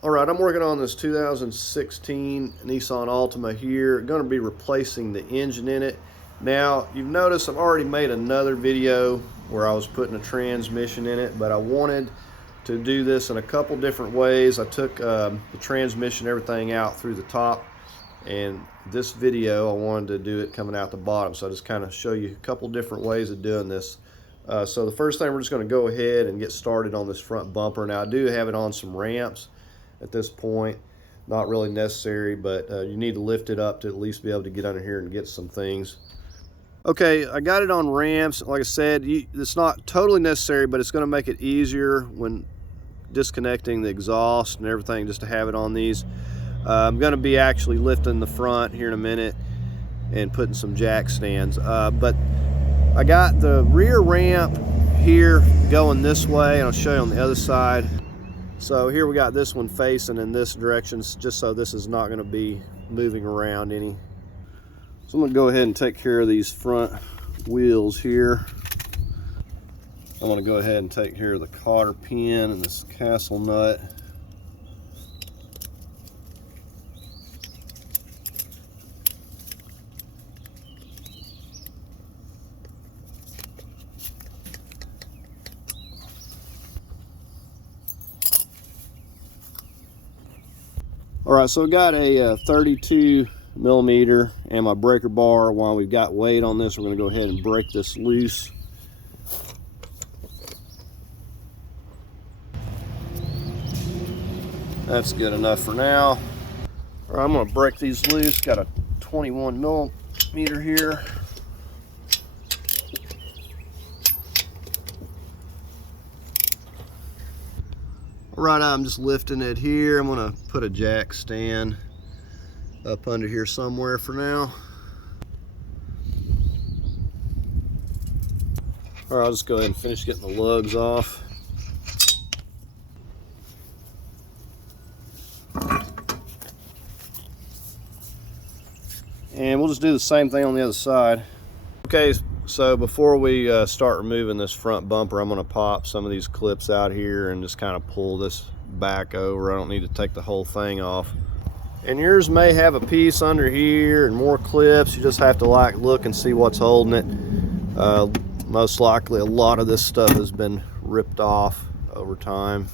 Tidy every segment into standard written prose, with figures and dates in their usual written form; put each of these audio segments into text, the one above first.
All right, I'm working on this 2016 Nissan Altima here. Going to be replacing the engine in it. Now, you've noticed I've already made another video where I was putting a transmission in it, but I wanted to do this in a couple different ways. I took the transmission, everything out through the top, and this video I wanted to do it coming out the bottom. So I just kind of show you a couple different ways of doing this. So the first thing, we're just going to go ahead and get started on this front bumper. Now, I do have it on some ramps at this point, not really necessary, but you need to lift it up to at least be able to get under here and get some things. Okay, I got it on ramps. Like I said, it's not totally necessary, but it's going to make it easier when disconnecting the exhaust and everything, just to have it on these. I'm going to be actually lifting the front here in a minute and putting some jack stands, but I got the rear ramp here going this way, and I'll show you on the other side. So here we got this one facing in this direction, just so this is not going to be moving around any. So I'm going to go ahead and take care of these front wheels here. I'm going to go ahead and take care of the cotter pin and this castle nut. All right, so I got a 32 millimeter and my breaker bar. While we've got weight on this, we're going to go ahead and break this loose. That's good enough for now. All right, I'm going to break these loose. Got a 21 millimeter here. Right, I'm just lifting it here. I'm going to put a jack stand up under here somewhere for now. All right, I'll just go ahead and finish getting the lugs off. And we'll just do the same thing on the other side. Okay, so before we start removing this front bumper, I'm going to pop some of these clips out here and just kind of pull this back over. I don't need to take the whole thing off. And yours may have a piece under here and more clips. You just have to look and see what's holding it. Most likely a lot of this stuff has been ripped off over time.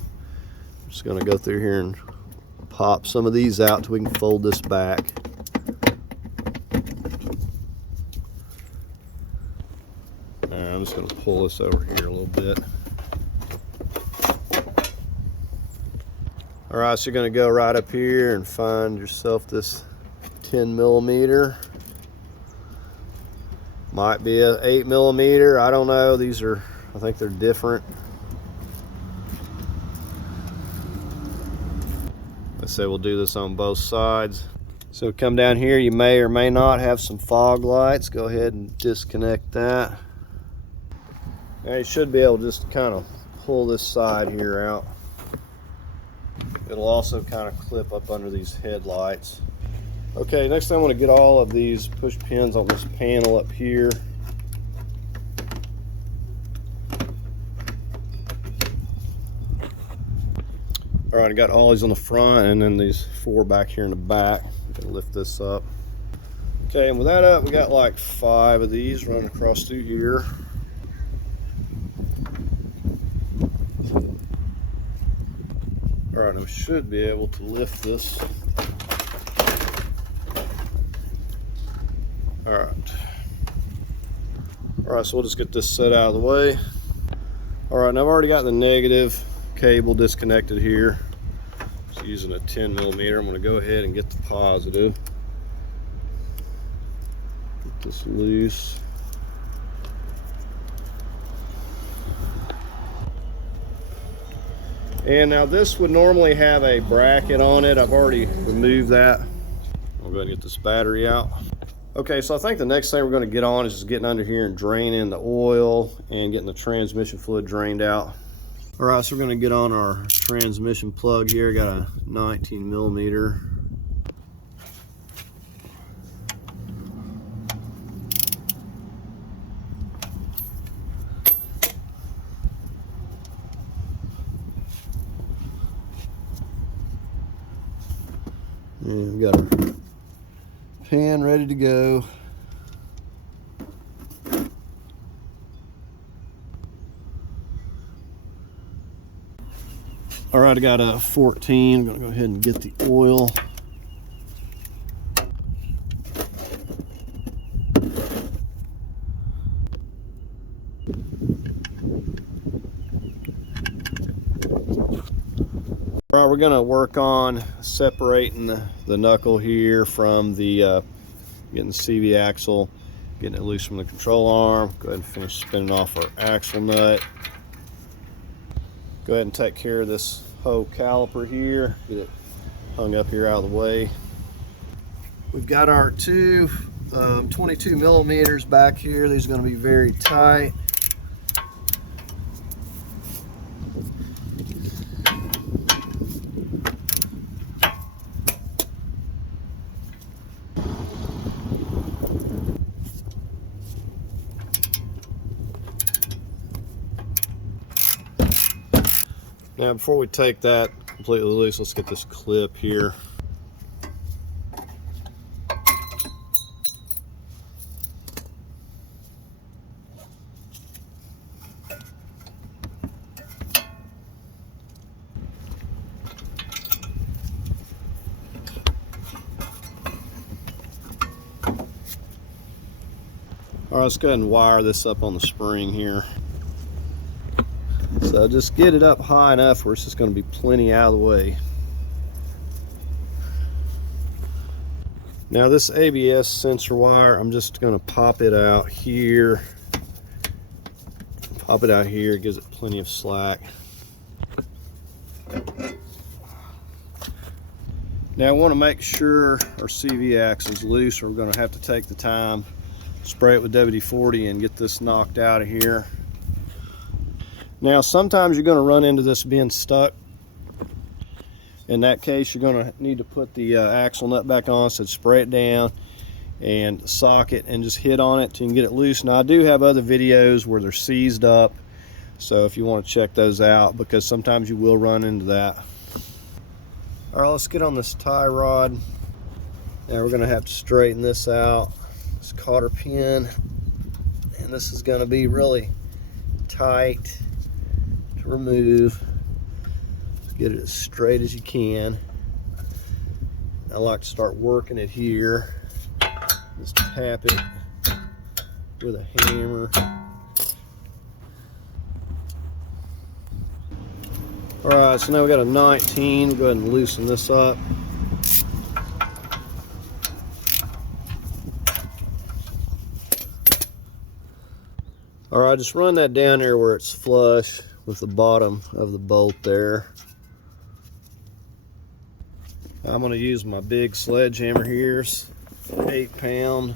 I'm just going to go through here and pop some of these out till we can fold this back. I'm just going to pull this over here a little bit. All right, so you're going to go right up here and find yourself this 10 millimeter. Might be a 8 millimeter. I don't know. These are, I think they're different. I say we'll do this on both sides. So come down here, you may or may not have some fog lights. Go ahead and disconnect that. Now you should be able to just kind of pull this side here out. It'll also kind of clip up under these headlights. Okay, next I'm going to get all of these push pins on this panel up here. All right, I got all these on the front and then these 4 back here in the back. I'm going to lift this up. Okay, and with that up, we got like 5 of these running across through here. All right, I should be able to lift this. All right, so we'll just get this set out of the way. All right, and I've already got the negative cable disconnected here. Just using a 10 millimeter. I'm going to go ahead and get the positive. Get this loose. And now this would normally have a bracket on it. I've already removed that. I'll go ahead and get this battery out. Okay, so I think the next thing we're going to get on is just getting under here and draining the oil and getting the transmission fluid drained out. All right, so we're going to get on our transmission plug here. Got a 19 millimeter. And we got our pan ready to go. All right, I got a 14. I'm gonna go ahead and get the oil. All right, we're gonna work on separating the knuckle here from the getting the CV axle, getting it loose from the control arm. Go ahead and finish spinning off our axle nut. Go ahead and take care of this whole caliper here. Get it hung up here out of the way. We've got our two 22 millimeters back here. These are going to be very tight. Now, before we take that completely loose, let's get this clip here. All right, let's go ahead and wire this up on the spring here. So just get it up high enough where it's just going to be plenty out of the way. Now this ABS sensor wire, I'm just going to pop it out here. Pop it out here, gives it plenty of slack. Now I want to make sure our CV axle is loose, or we're going to have to take the time, spray it with WD-40 and get this knocked out of here. Now sometimes you're going to run into this being stuck. In that case, you're going to need to put the axle nut back on, so spray it down and sock it and just hit on it till you can get it loose. Now I do have other videos where they're seized up, so if you want to check those out, because sometimes you will run into that. All right, let's get on this tie rod. Now we're going to have to straighten this out. This cotter pin, and this is going to be really tight to remove. Get it as straight as you can. I like to start working it here. Just tap it with a hammer. All right, so now we got a 19. Go ahead and loosen this up. All right, just run that down there where it's flush with the bottom of the bolt there. I'm going to use my big sledgehammer here, 8 pound.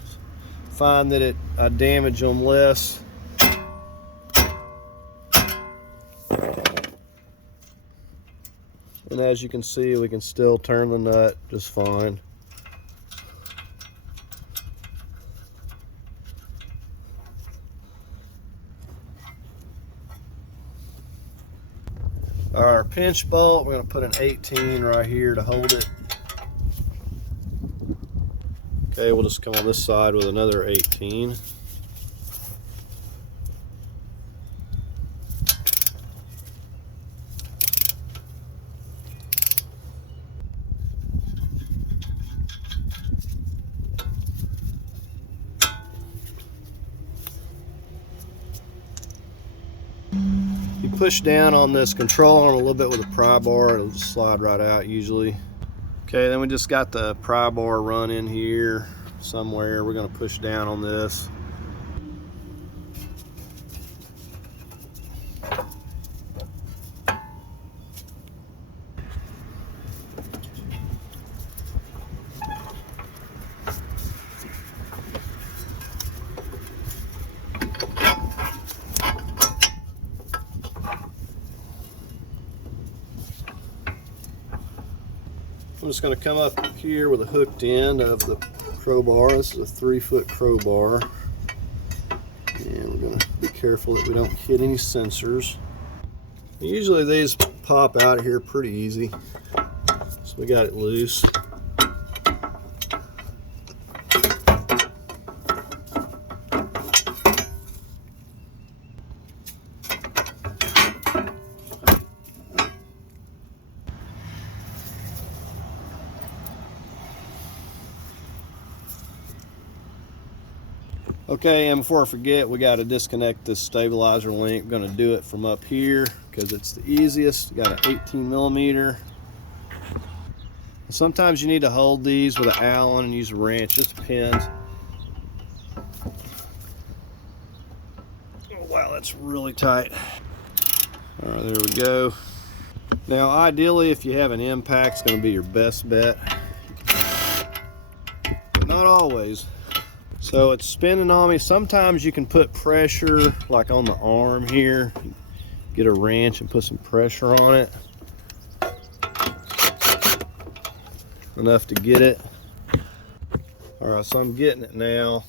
Find that I damage them less. And as you can see, we can still turn the nut just fine. Our pinch bolt, we're going to put an 18 right here to hold it. Okay, we'll just come on this side with another 18. You push down on this control arm a little bit with a pry bar, it'll just slide right out usually. Okay, then we just got the pry bar run in here somewhere. We're going to push down on this. I'm just going to come up here with a hooked end of the crowbar. This is a 3-foot crowbar. And we're going to be careful that we don't hit any sensors. Usually these pop out of here pretty easy. So we got it loose. Okay, and before I forget, we got to disconnect this stabilizer link. I'm going to do it from up here because it's the easiest. Got an 18 millimeter. Sometimes you need to hold these with an Allen and use a wrench. Just depends. Oh, wow, that's really tight. All right, there we go. Now, ideally, if you have an impact, it's going to be your best bet, but not always. So it's spinning on me. Sometimes you can put pressure, like on the arm here. Get a wrench and put some pressure on it. Enough to get it. All right, so I'm getting it now.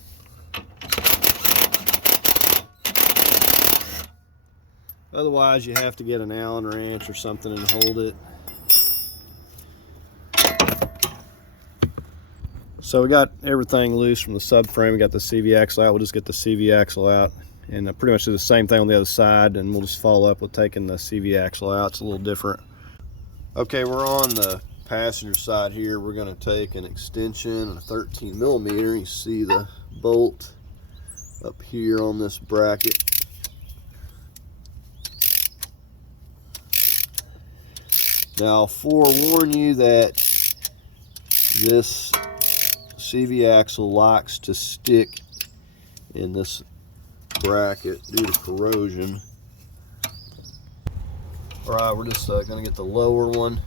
Otherwise, you have to get an Allen wrench or something and hold it. So we got everything loose from the subframe. We got the CV axle out. We'll just get the CV axle out and pretty much do the same thing on the other side, and we'll just follow up with taking the CV axle out. It's a little different. Okay, we're on the passenger side here. We're going to take an extension, a 13 millimeter. You see the bolt up here on this bracket. Now, I'll forewarn you that this CV axle likes to stick in this bracket due to corrosion. All right, we're just going to get the lower one.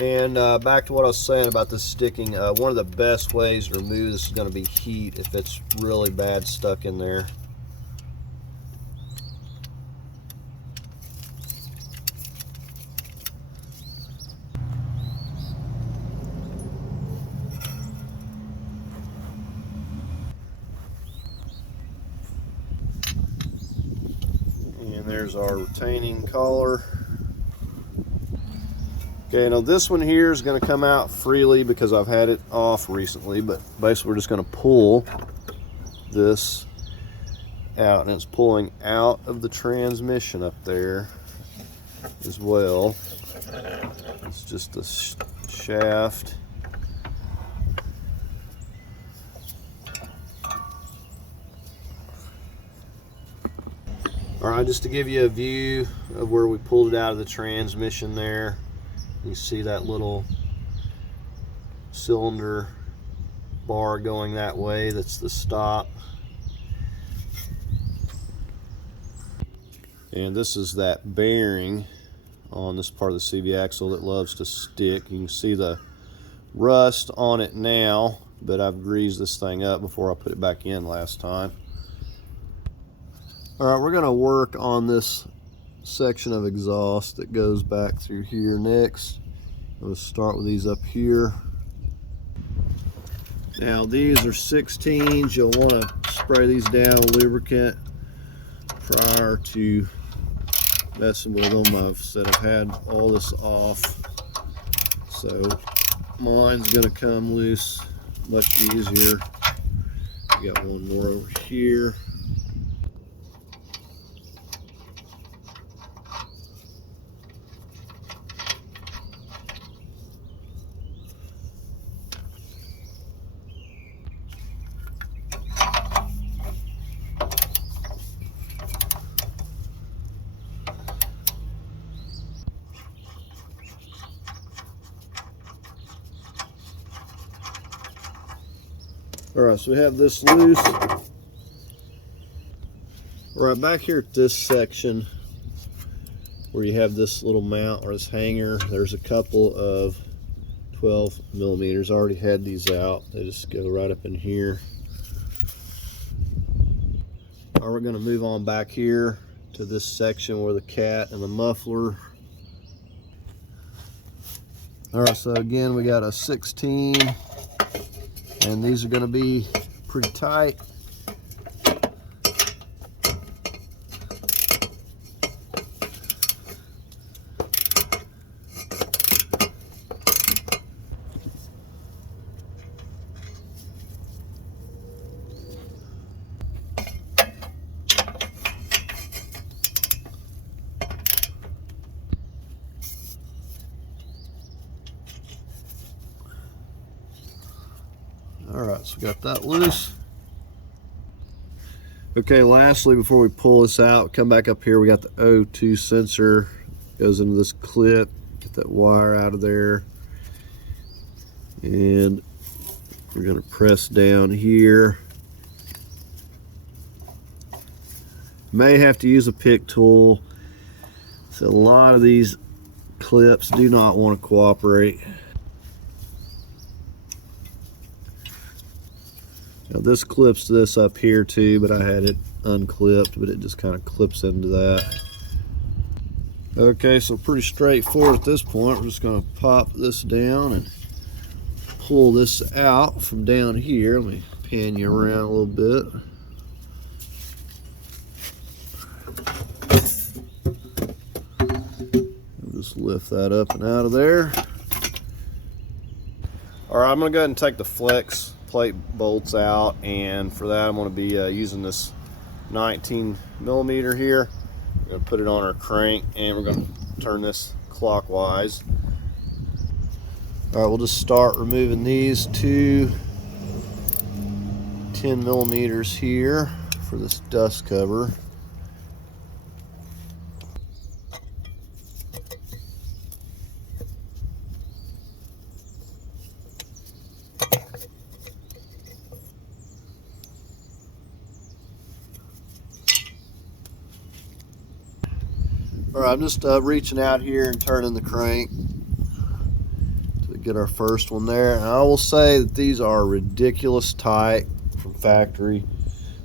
And back to what I was saying about this sticking, one of the best ways to remove this is going to be heat if it's really bad stuck in there. And there's our retaining collar. Okay, now this one here is going to come out freely because I've had it off recently, but basically we're just going to pull this out, and it's pulling out of the transmission up there as well. It's just a shaft. All right, just to give you a view of where we pulled it out of the transmission there. You see that little cylinder bar going that way, that's the stop. And this is that bearing on this part of the CV axle that loves to stick. You can see the rust on it now, but I've greased this thing up before I put it back in last time. All right, we're going to work on this section of exhaust that goes back through here next. I'm going to start with these up here. Now these are 16s. You'll want to spray these down with lubricant prior to messing with them. I've said I've had all this off, so mine's going to come loose much easier. We got one more over here. All right, so we have this loose. Right back here at this section where you have this little mount or this hanger, there's a couple of 12 millimeters. I already had these out. They just go right up in here. All right, we're going to move on back here to this section where the cat and the muffler. All right, so again, we got a 16. And these are going to be pretty tight. So we got that loose. Okay, lastly, before we pull this out, come back up here. We got the O2 sensor. Goes into this clip. Get that wire out of there. And we're going to press down here. May have to use a pick tool. So a lot of these clips do not want to cooperate. Now this clips this up here too, but I had it unclipped, but it just kind of clips into that. Okay, so pretty straightforward at this point. We're just going to pop this down and pull this out from down here. Let me pan you around a little bit. Just lift that up and out of there. All right, I'm going to go ahead and take the flex plate bolts out, and for that I'm going to be using this 19 millimeter here. We're going to put it on our crank, and we're going to turn this clockwise. All right, we'll just start removing these two 10 millimeters here for this dust cover. All right, I'm just reaching out here and turning the crank to get our first one there. And I will say that these are ridiculous tight from factory,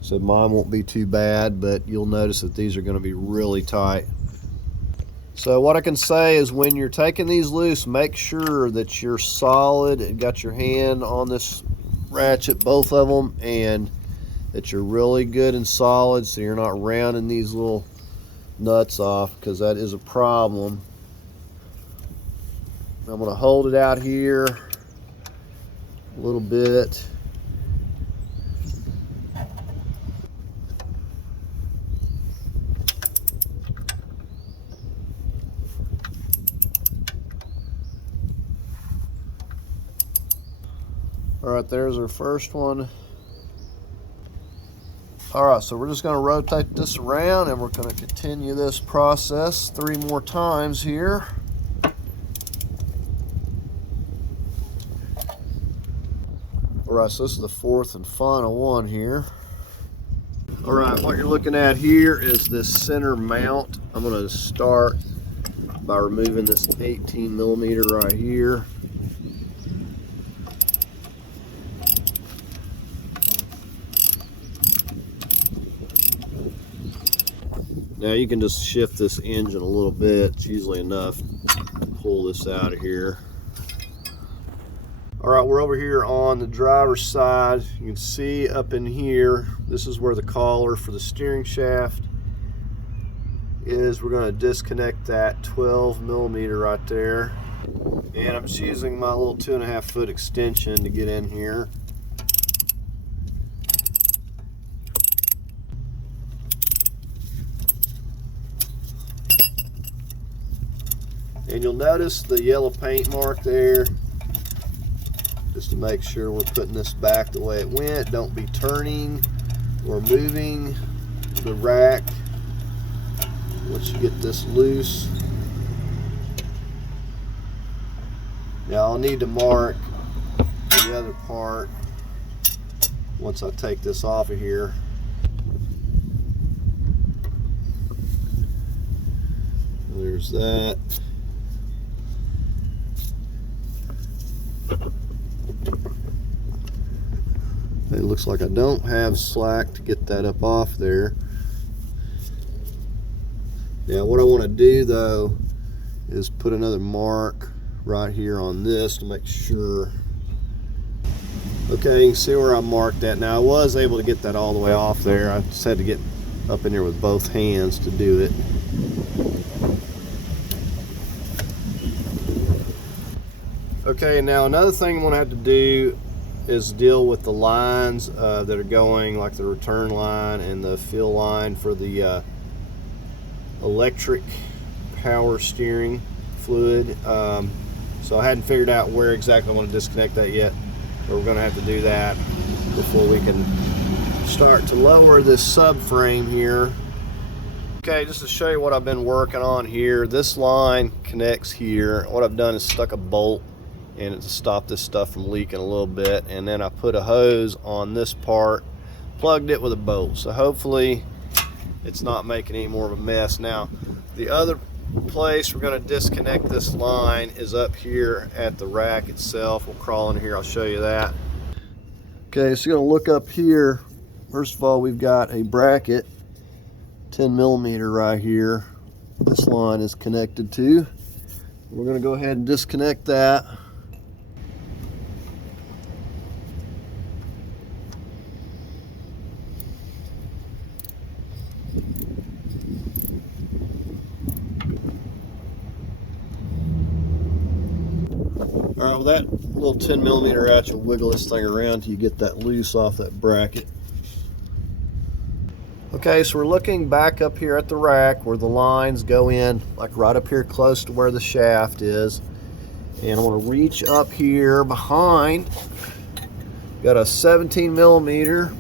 so mine won't be too bad, but you'll notice that these are going to be really tight. So what I can say is when you're taking these loose, make sure that you're solid and got your hand on this ratchet, both of them, and that you're really good and solid so you're not rounding these little nuts off, because that is a problem. I'm going to hold it out here a little bit. All right, there's our first one. All right, so we're just going to rotate this around, and we're going to continue this process 3 more times here. All right, so this is the 4th and final one here. All right, what you're looking at here is this center mount. I'm going to start by removing this 18 millimeter right here. Now you can just shift this engine a little bit. It's usually enough to pull this out of here. All right, we're over here on the driver's side. You can see up in here, this is where the collar for the steering shaft is. We're going to disconnect that 12 millimeter right there. And I'm just using my little 2.5 foot extension to get in here. And you'll notice the yellow paint mark there, just to make sure we're putting this back the way it went. Don't be turning or moving the rack once you get this loose. Now I'll need to mark the other part once I take this off of here. There's that. It looks like I don't have slack to get that up off there. Now what I want to do though is put another mark right here on this to make sure. Okay, you can see where I marked that. Now I was able to get that all the way off there. I just had to get up in there with both hands to do it. Okay, now another thing I'm going to have to do is deal with the lines that are going, like the return line and the fill line for the electric power steering fluid. So I hadn't figured out where exactly I want to disconnect that yet, but we're going to have to do that. before we can start to lower this subframe here. Okay, just to show you what I've been working on here, this line connects here. What I've done is stuck a bolt in it to stop this stuff from leaking a little bit, and then I put a hose on this part, plugged it with a bolt, so hopefully it's not making any more of a mess. Now the other place we're going to disconnect this line is up here at the rack itself. We'll crawl in here, I'll show you that. Okay, so you're going to look up here. First of all, we've got a bracket, 10 millimeter right here. This line is connected to. We're going to go ahead and disconnect that. All right, well, that little 10 millimeter ratchet will wiggle this thing around till you get that loose off that bracket. Okay, so we're looking back up here at the rack where the lines go in, like right up here close to where the shaft is. And I want to reach up here behind. Got a 17 millimeter.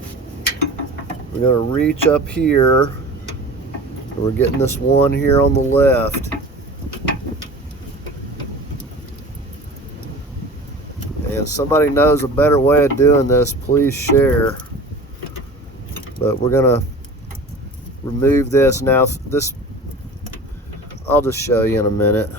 We're going to reach up here. And we're getting this one here on the left. And if somebody knows a better way of doing this, please share. But we're going to remove this now. This I'll just show you in a minute.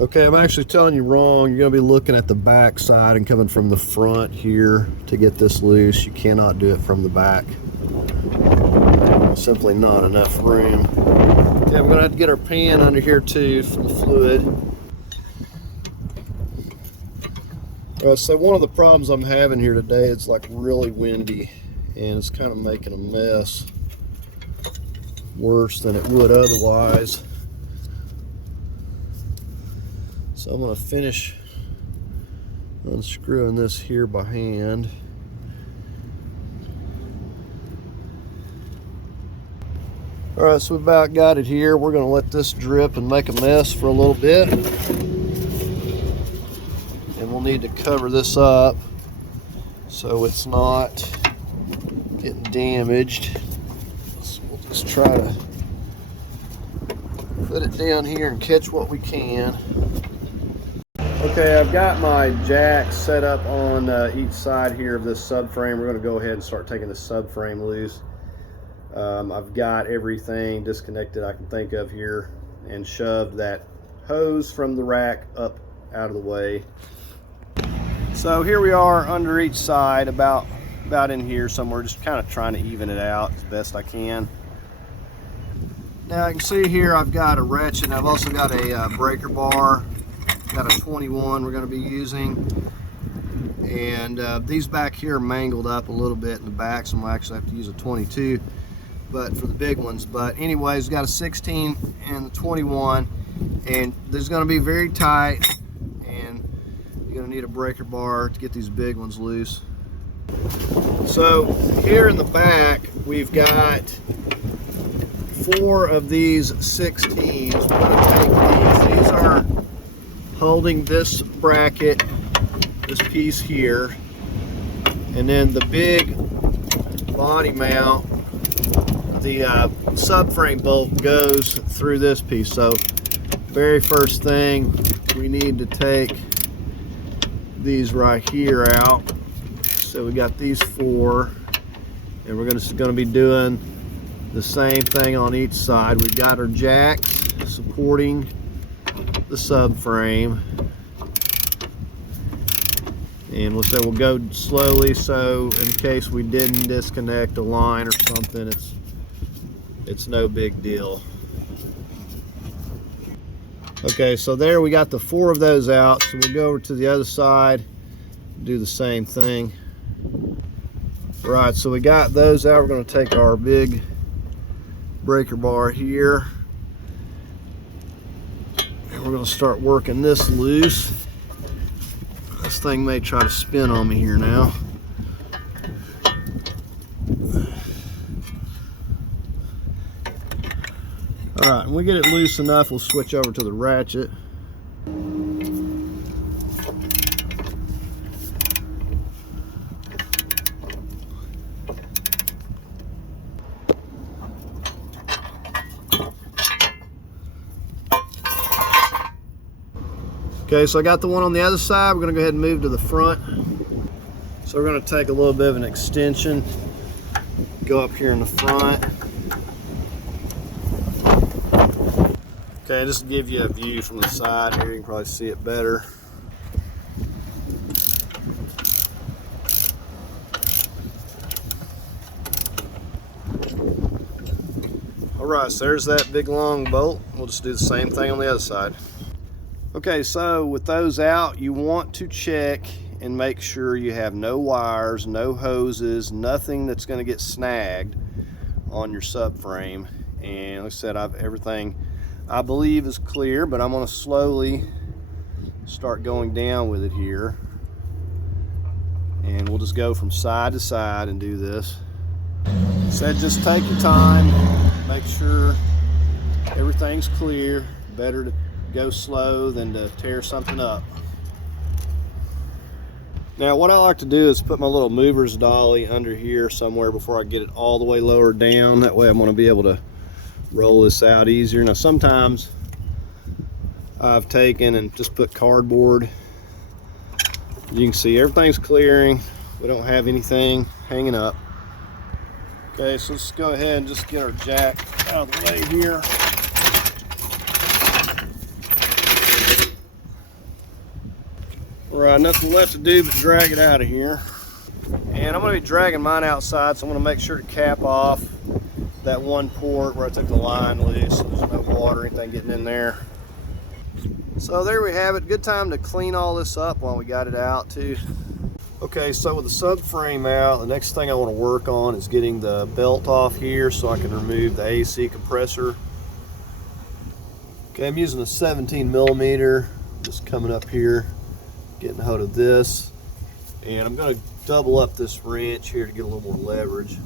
Okay, I'm actually telling you wrong. You're going to be looking at the back side and coming from the front here to get this loose. You cannot do it from the back. Simply not enough room. Okay, we're going to have to get our pan under here too for the fluid. So one of the problems I'm having here today, it's like really windy and it's kind of making a mess worse than it would otherwise. So I'm going to finish unscrewing this here by hand. Alright, so we've about got it here. We're going to let this drip and make a mess for a little bit. And we'll need to cover this up so it's not getting damaged. So we'll just try to put it down here and catch what we can. Okay, I've got my jacks set up on each side here of this subframe. We're going to go ahead and start taking the subframe loose. I've got everything disconnected I can think of here and shoved that hose from the rack up out of the way. So here we are under each side, about in here somewhere, just kind of trying to even it out as best I can. Now you can see here I've got a ratchet, and I've also got a breaker bar. Got a 21 we're going to be using, and these back here are mangled up a little bit in the back, so I'm going to actually have to use a 22 but for the big ones. But anyways, got a 16 and the 21, and this is going to be very tight, and you're going to need a breaker bar to get these big ones loose. So here in the back we've got 4 of these 16s. We're going to take these are holding this bracket, this piece here, and then the big body mount, the subframe bolt goes through this piece. So very first thing, we need to take these right here out. So we got these 4, and we're going to be doing the same thing on each side. We've got our jacks supporting the subframe, and we'll go slowly, so in case we didn't disconnect a line or something, it's no big deal. Okay, so there we got the 4 of those out, so we'll go over to the other side, do the same thing. Right, so we got those out. We're going to take our big breaker bar here, we're going to start working this loose. This thing may try to spin on me here now. Alright, when we get it loose enough, we'll switch over to the ratchet. Okay, so I got the one on the other side. We're gonna go ahead and move to the front. So we're gonna take a little bit of an extension, go up here in the front. Okay, just to give you a view from the side here, you can probably see it better. All right, so there's that big long bolt. We'll just do the same thing on the other side. Okay, so with those out, you want to check and make sure you have no wires, no hoses, nothing that's going to get snagged on your subframe. And like I said, everything I believe is clear, but I'm going to slowly start going down with it here. And we'll just go from side to side and do this. So just take your time, make sure everything's clear. Better to go slow than to tear something up. Now what I like to do is put my little mover's dolly under here somewhere before I get it all the way lowered down. That way I'm going to be able to roll this out easier. Now sometimes I've taken and just put cardboard. You can see everything's clearing. We don't have anything hanging up. Okay, so let's go ahead and just get our jack out of the way here. All right, nothing left to do but drag it out of here. And I'm going to be dragging mine outside, so I'm going to make sure to cap off that one port where I took the line loose so there's no water or anything getting in there. So there we have it. Good time to clean all this up while we got it out too. Okay, so with the subframe out, the next thing I want to work on is getting the belt off here so I can remove the AC compressor. Okay, I'm using a 17mm, just coming up here, getting a hold of this. And I'm going to double up this wrench here to get a little more leverage.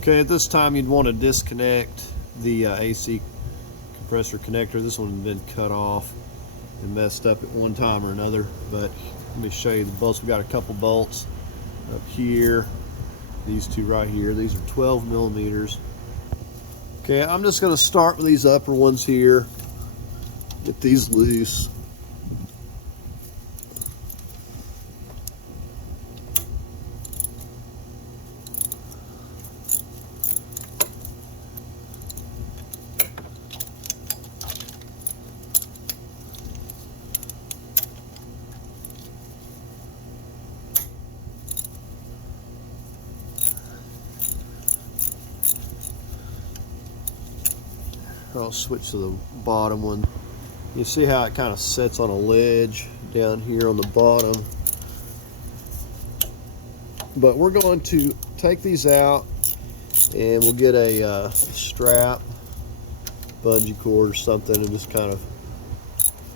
Okay, at this time you'd want to disconnect the AC compressor connector. This one has been cut off and messed up at one time or another, but let me show you the bolts. We got a couple bolts up here, these two right here. These are 12mm. Okay, I'm just going to start with these upper ones here, get these loose. I'll switch to the bottom one. You see how it kind of sits on a ledge down here on the bottom. But we're going to take these out and we'll get a strap, bungee cord or something, and just kind of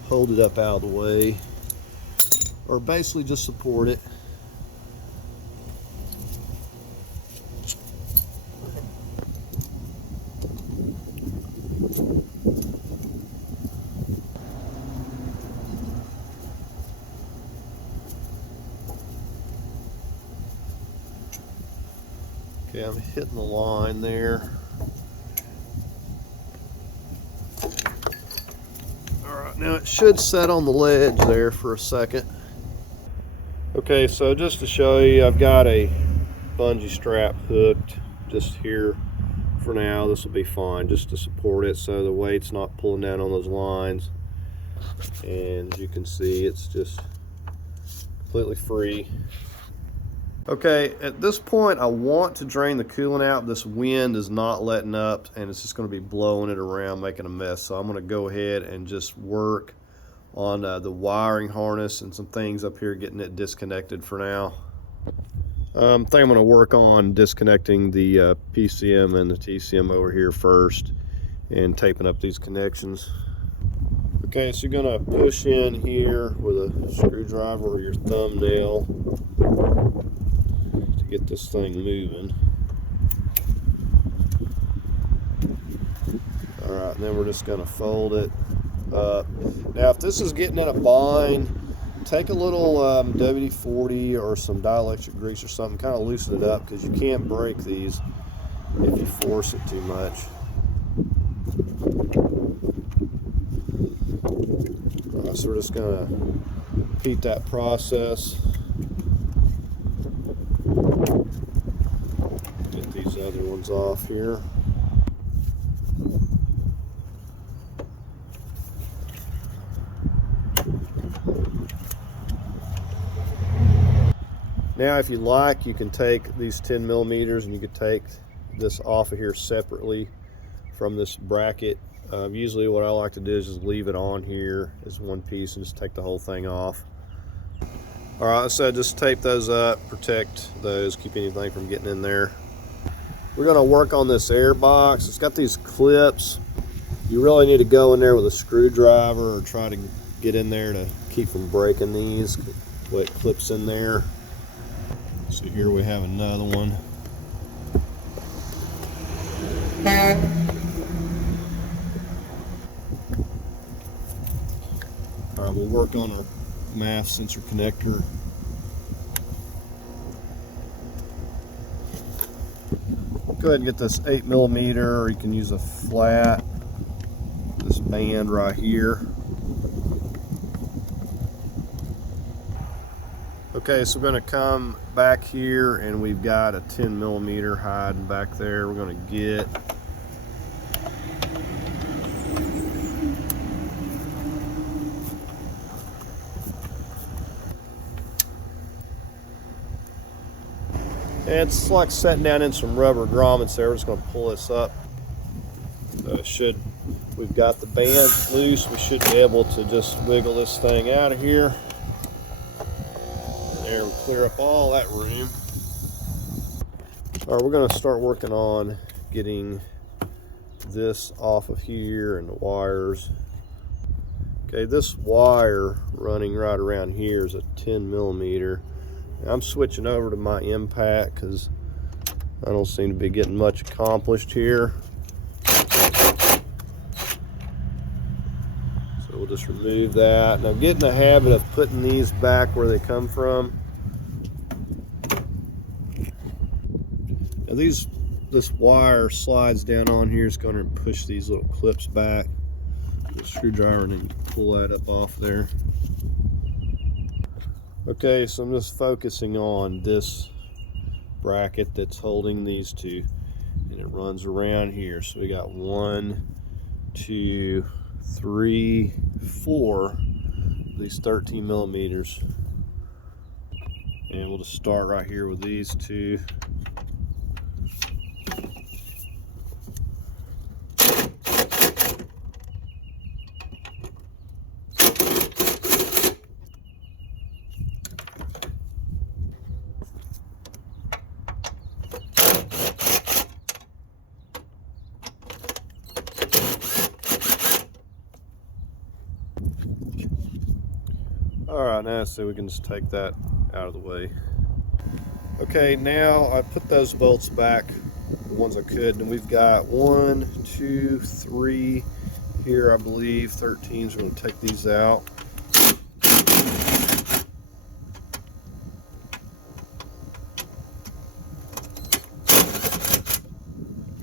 hold it up out of the way, or basically just support it. Okay, I'm hitting the line there. Alright, now it should set on the ledge there for a second. Okay, so just to show you, I've got a bungee strap hooked just here for now. This will be fine just to support it so the weight's not pulling down on those lines. And as you can see, it's just completely free. Okay, at this point I want to drain the coolant out. This wind is not letting up and it's just going to be blowing it around, making a mess. So I'm going to go ahead and just work on the wiring harness and some things up here, getting it disconnected for now. I think I'm going to work on disconnecting the PCM and the TCM over here first and taping up these connections. Okay, so you're going to push in here with a screwdriver or your thumbnail to get this thing moving. Alright, and then we're just going to fold it up. Now if this is getting in a bind, take a little WD-40 or some dielectric grease or something, kind of loosen it up, because you can't break these if you force it too much. So we're just going to repeat that process. Get these other ones off here. Now if you like, you can take these 10 millimeters and you could take this off of here separately from this bracket. Usually what I like to do is just leave it on here as one piece and just take the whole thing off. Alright, so just tape those up, protect those, keep anything from getting in there. We're going to work on this air box. It's got these clips. You really need to go in there with a screwdriver or try to get in there to keep from breaking these. The way it clips in there. So here we have another one. Alright, we'll work on our MAF sensor connector. Go ahead and get this 8 millimeter, or you can use a flat, this band right here. Okay, so we're going to come back here and we've got a 10 millimeter hiding back there. We're going to get and it's like setting down in some rubber grommets there. We're just going to pull this up. We've got the band loose. We should be able to just wiggle this thing out of here. There, we clear up all that room. All right, we're going to start working on getting this off of here and the wires. Okay, this wire running right around here is a 10 millimeter. I'm switching over to my impact because I don't seem to be getting much accomplished here. So we'll just remove that. Now get in the habit of putting these back where they come from. Now this wire slides down on here. It's going to push these little clips back with a screwdriver, and then you pull that up off there. Okay, so I'm just focusing on this bracket that's holding these two, and it runs around here. So we got 1, 2, 3, 4 these 13 millimeters, and we'll just start right here with these two. Alright, now so we can just take that out of the way. Okay, now I put those bolts back, the ones I could, and we've got 1, 2, 3 here, I believe, 13s. We're going to take these out.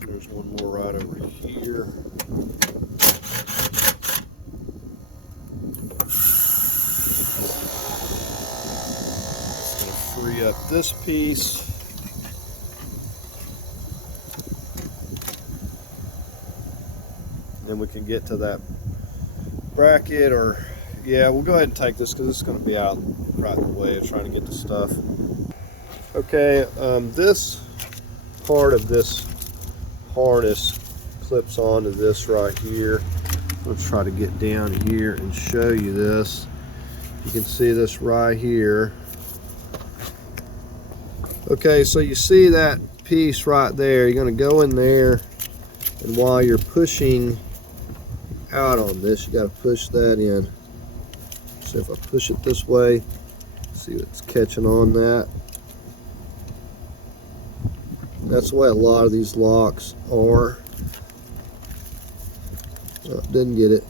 There's one more right over here. Free up this piece. Then we can get to that bracket, or yeah, we'll go ahead and take this because it's going to be out right in the way of trying to get the stuff. Okay, this part of this harness clips onto this right here. Let's try to get down here and show you this. You can see this right here. Okay, so you see that piece right there. You're going to go in there, and while you're pushing out on this, you got to push that in. So if I push it this way, see what's catching on that. That's the way a lot of these locks are. Oh, didn't get it.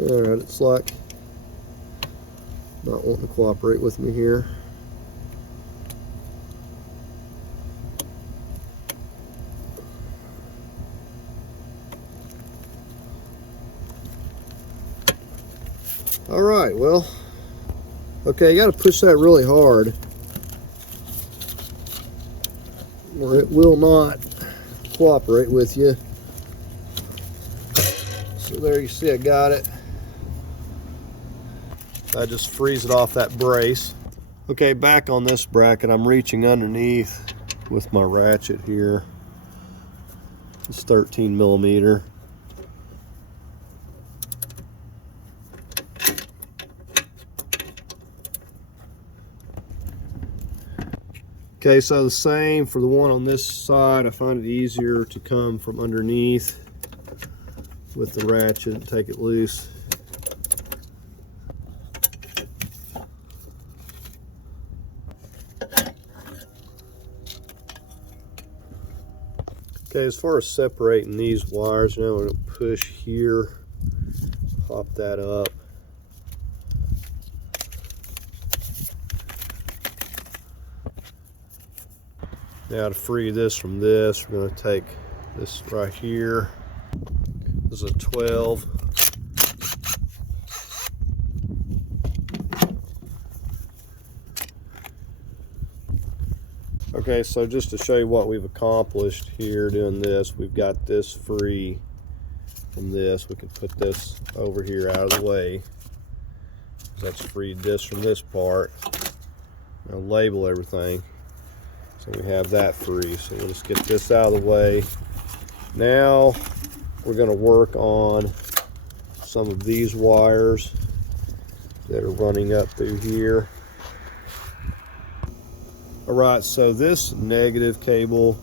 Alright, it's like not wanting to cooperate with me here. Alright, well, okay, you got to push that really hard or it will not cooperate with you. So there you see I got it. I just freeze it off that brace. Okay, back on this bracket, I'm reaching underneath with my ratchet here. It's 13 millimeter. Okay, so the same for the one on this side. I find it easier to come from underneath with the ratchet and take it loose. Okay, as far as separating these wires, now we're going to push here, pop that up. Now to free this from this, we're going to take this right here. This is a 12. Okay, so just to show you what we've accomplished here doing this, we've got this free from this. We can put this over here out of the way. That's freed this from this part. Now label everything. So we have that free. So we'll just get this out of the way. Now we're going to work on some of these wires that are running up through here. Alright, so this negative cable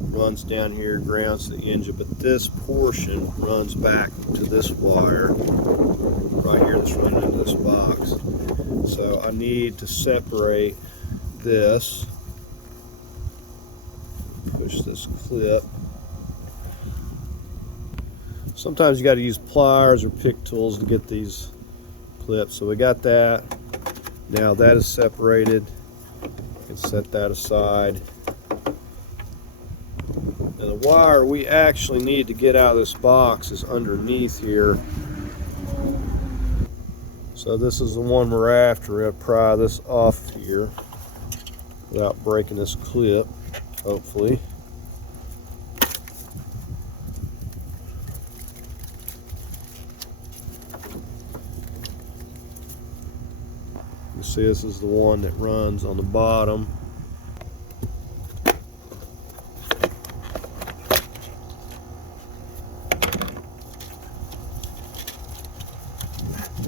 runs down here, grounds the engine, but this portion runs back to this wire right here that's running into this box. So I need to separate this. Push this clip. Sometimes you got to use pliers or pick tools to get these clips. So we got that. Now that is separated. Can set that aside. And the wire we actually need to get out of this box is underneath here. So this is the one we're after. We're going to pry this off here without breaking this clip, hopefully. You see this is the one that runs on the bottom.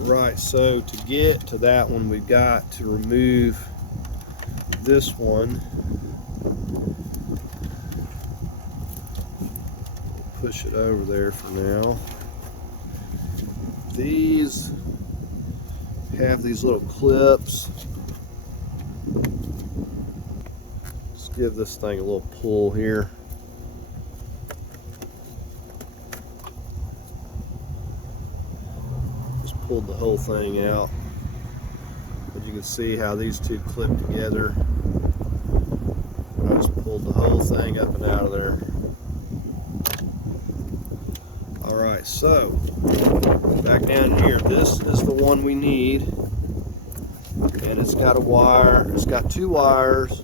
Right, so to get to that one, we've got to remove this one. Push it over there for now. These have these little clips. Let's give this thing a little pull here. Just pulled the whole thing out. But you can see how these two clip together. I just pulled the whole thing up and out of there. Alright, so back down here, this is the one we need, and it's got a wire, it's got two wires,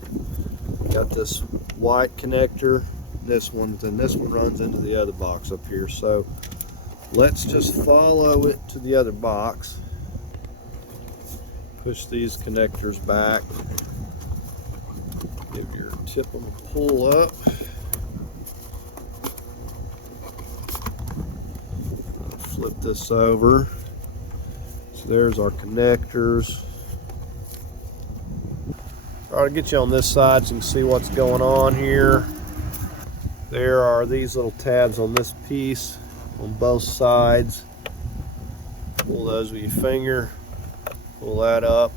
got this white connector, this one, then this one runs into the other box up here. So let's just follow it to the other box, push these connectors back, give your tip them a pull up. Flip this over. So there's our connectors. All right, I'll get you on this side so you can see what's going on here. There are these little tabs on this piece on both sides. Pull those with your finger. Pull that up.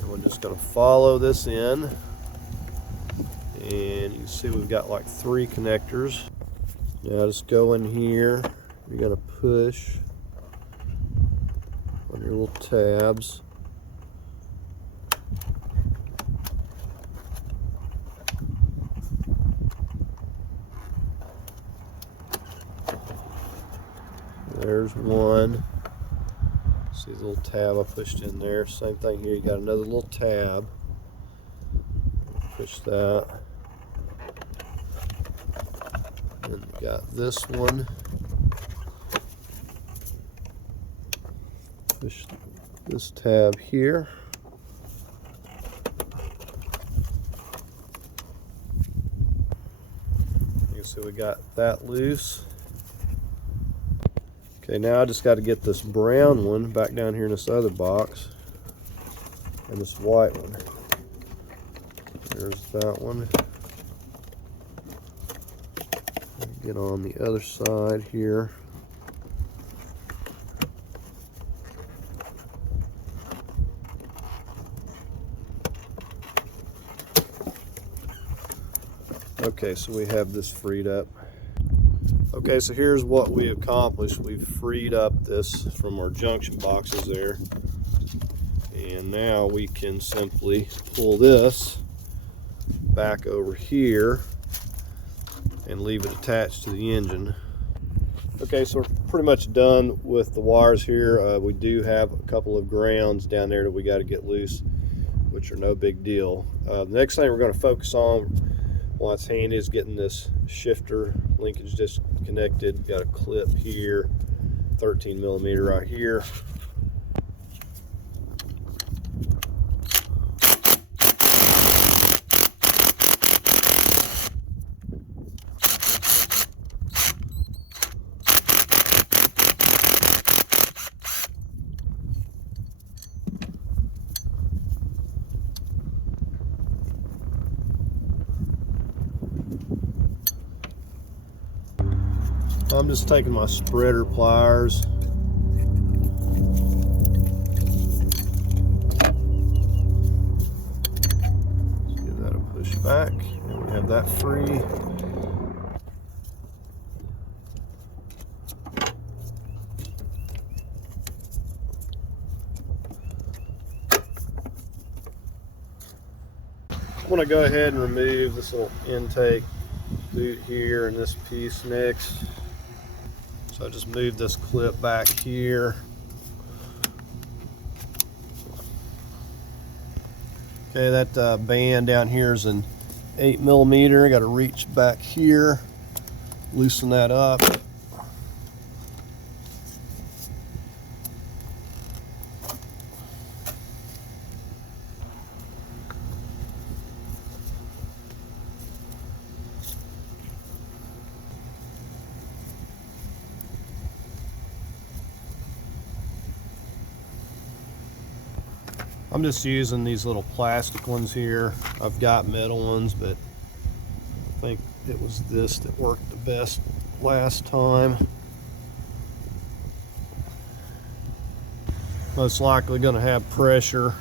And we're just going to follow this in. And you can see we've got like 3 connectors. Now just go in here. You're going to push your little tabs. There's one. See the little tab I pushed in there. Same thing here. You got another little tab. Push that. And you got this one. Push this tab here. You can see we got that loose. Okay, now I just got to get this brown one back down here in this other box, and this white one. There's that one. Get on the other side here. Okay, so we have this freed up. Okay, so here's what we accomplished. We've freed up this from our junction boxes there. And now we can simply pull this back over here and leave it attached to the engine. Okay, so we're pretty much done with the wires here. We do have a couple of grounds down there that we got to get loose, which are no big deal. The next thing we're going to focus on while it's handy is getting this shifter linkage disconnected. Got a clip here, 13 millimeter right here. I'm just taking my spreader pliers. Let's give that a push back, and we have that free. I'm going to go ahead and remove this little intake boot here and this piece next. So I just moved this clip back here. Okay, that band down here is an 8 millimeter. I got to reach back here, loosen that up. I'm just using these little plastic ones here. I've got metal ones, but I think it was this that worked the best last time. Most likely going to have pressure.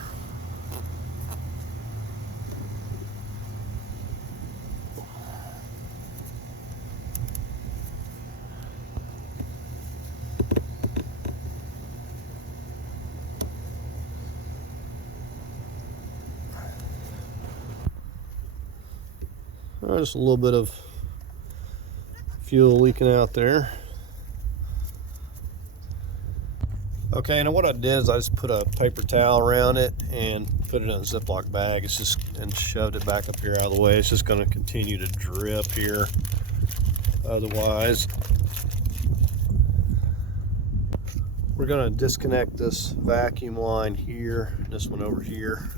Just a little bit of fuel leaking out there. Okay, now what I did is I just put a paper towel around it and put it in a Ziploc bag. It's just, and shoved it back up here out of the way. It's just going to continue to drip here otherwise. We're going to disconnect this vacuum line here, this one over here.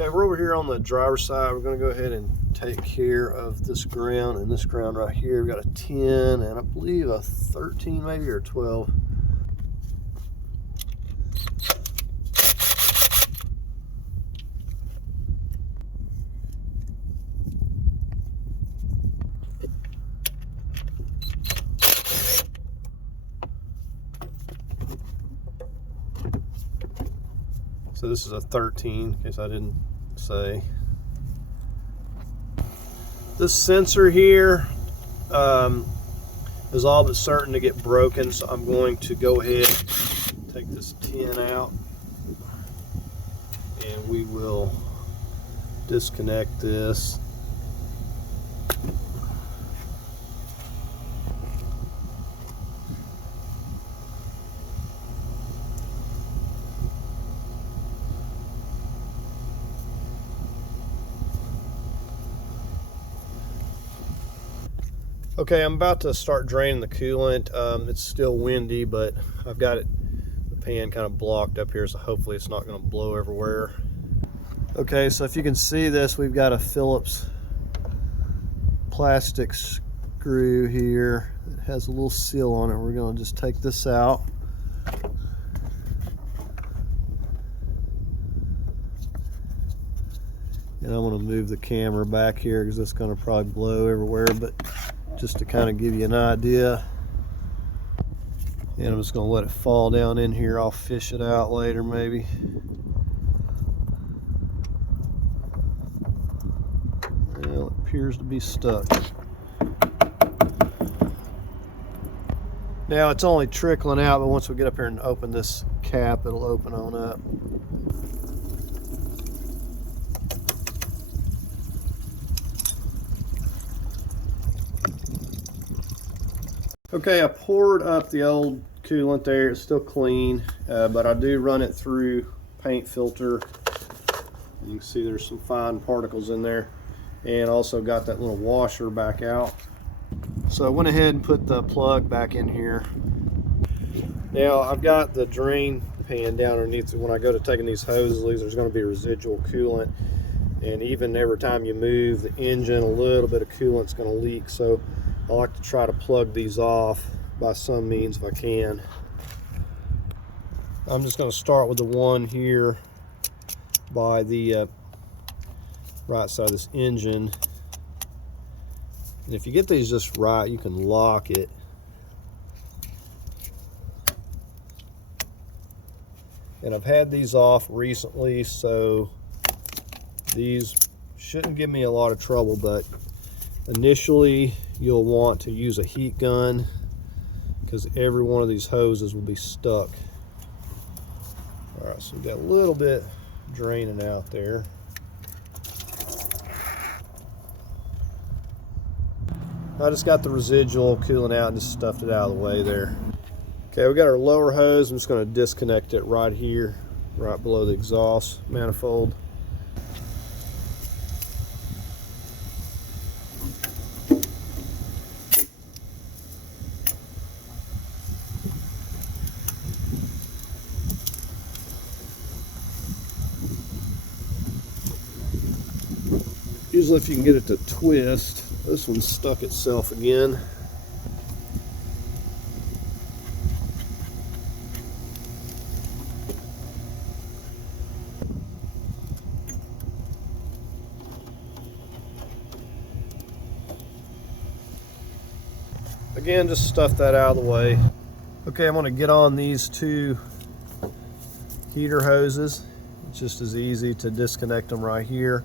Okay, we're over here on the driver's side. We're going to go ahead and take care of this ground and this ground right here. We've got a 10 and I believe a 13 maybe, or 12. So this is a 13, in case I didn't say. This sensor here is all but certain to get broken, so I'm going to go ahead and take this tin out, and we will disconnect this. Okay, I'm about to start draining the coolant. It's still windy, but I've got the pan kind of blocked up here, so hopefully it's not going to blow everywhere. Okay, so if you can see this, we've got a Phillips plastic screw here. It has a little seal on it. We're going to just take this out. And I'm going to move the camera back here because it's going to probably blow everywhere, but just to kind of give you an idea. And I'm just going to let it fall down in here. I'll fish it out later maybe. Well, it appears to be stuck. Now it's only trickling out, but once we get up here and open this cap, it'll open on up. Okay, I poured up the old coolant there. It's still clean, but I do run it through paint filter. You can see there's some fine particles in there, and also got that little washer back out. So I went ahead and put the plug back in here. Now I've got the drain pan down underneath. When I go to taking these hoses, there's going to be residual coolant, and even every time you move the engine, a little bit of coolant's going to leak. So I like to try to plug these off by some means if I can. I'm just going to start with the one here by the right side of this engine. And if you get these just right, you can lock it. And I've had these off recently, so these shouldn't give me a lot of trouble, but initially you'll want to use a heat gun because every one of these hoses will be stuck. All right, so we've got a little bit draining out there. I just got the residual cooling out and just stuffed it out of the way there. Okay, we got our lower hose. I'm just going to disconnect it right here, right below the exhaust manifold. Usually if you can get it to twist, this one's stuck itself again. Again, just stuff that out of the way. Okay, I'm going to get on these two heater hoses. It's just as easy to disconnect them right here.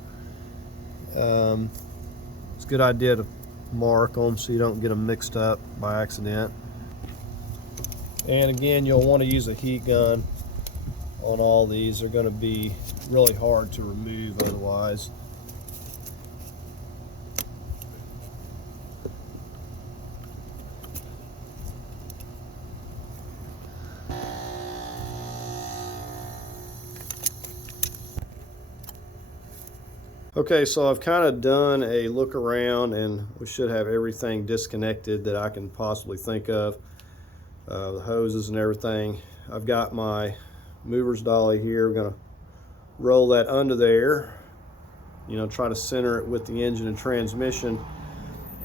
It's a good idea to mark them so you don't get them mixed up by accident. And again, you'll want to use a heat gun on all these. They're going to be really hard to remove otherwise. Okay, so I've kind of done a look around and we should have everything disconnected that I can possibly think of. The hoses and everything. I've got my mover's dolly here. We're gonna roll that under there, you know, try to center it with the engine and transmission.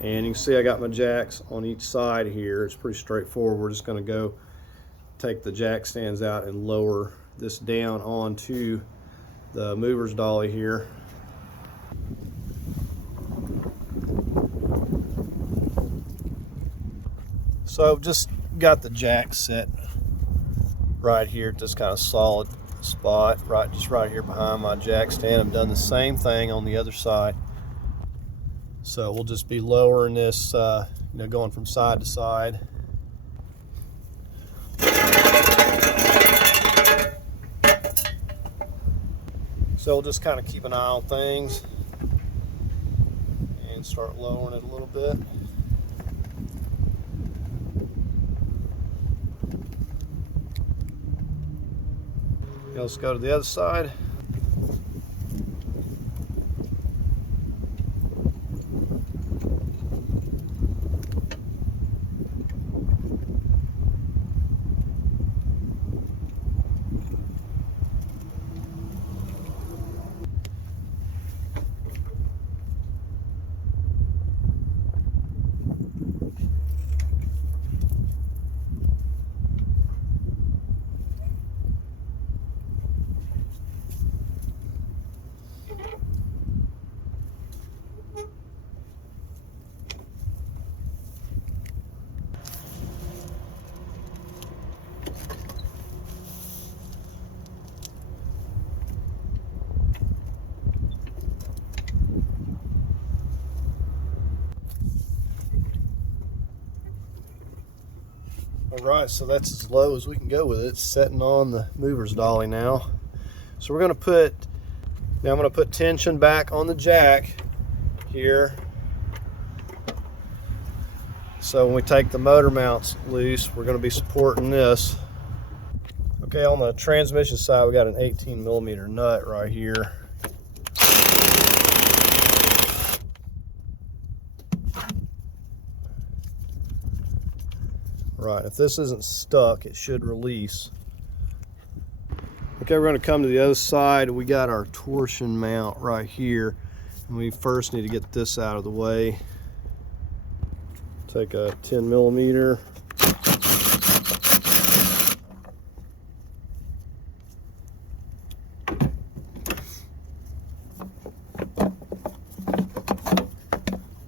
And you can see I got my jacks on each side here. It's pretty straightforward. We're just gonna go take the jack stands out and lower this down onto the mover's dolly here. So just got the jack set right here, just kind of solid spot, just right here behind my jack stand. I've done the same thing on the other side. So we'll just be lowering this, going from side to side. So we'll just kind of keep an eye on things and start lowering it a little bit. Okay, let's go to the other side. Alright, so that's as low as we can go with it. It's setting on the mover's dolly now. So we're going to I'm going to put tension back on the jack here. So when we take the motor mounts loose, we're going to be supporting this. Okay, on the transmission side, we got an 18mm nut right here. Right, if this isn't stuck, it should release. Okay, we're going to come to the other side. We got our torsion mount right here. And we first need to get this out of the way. Take a 10mm.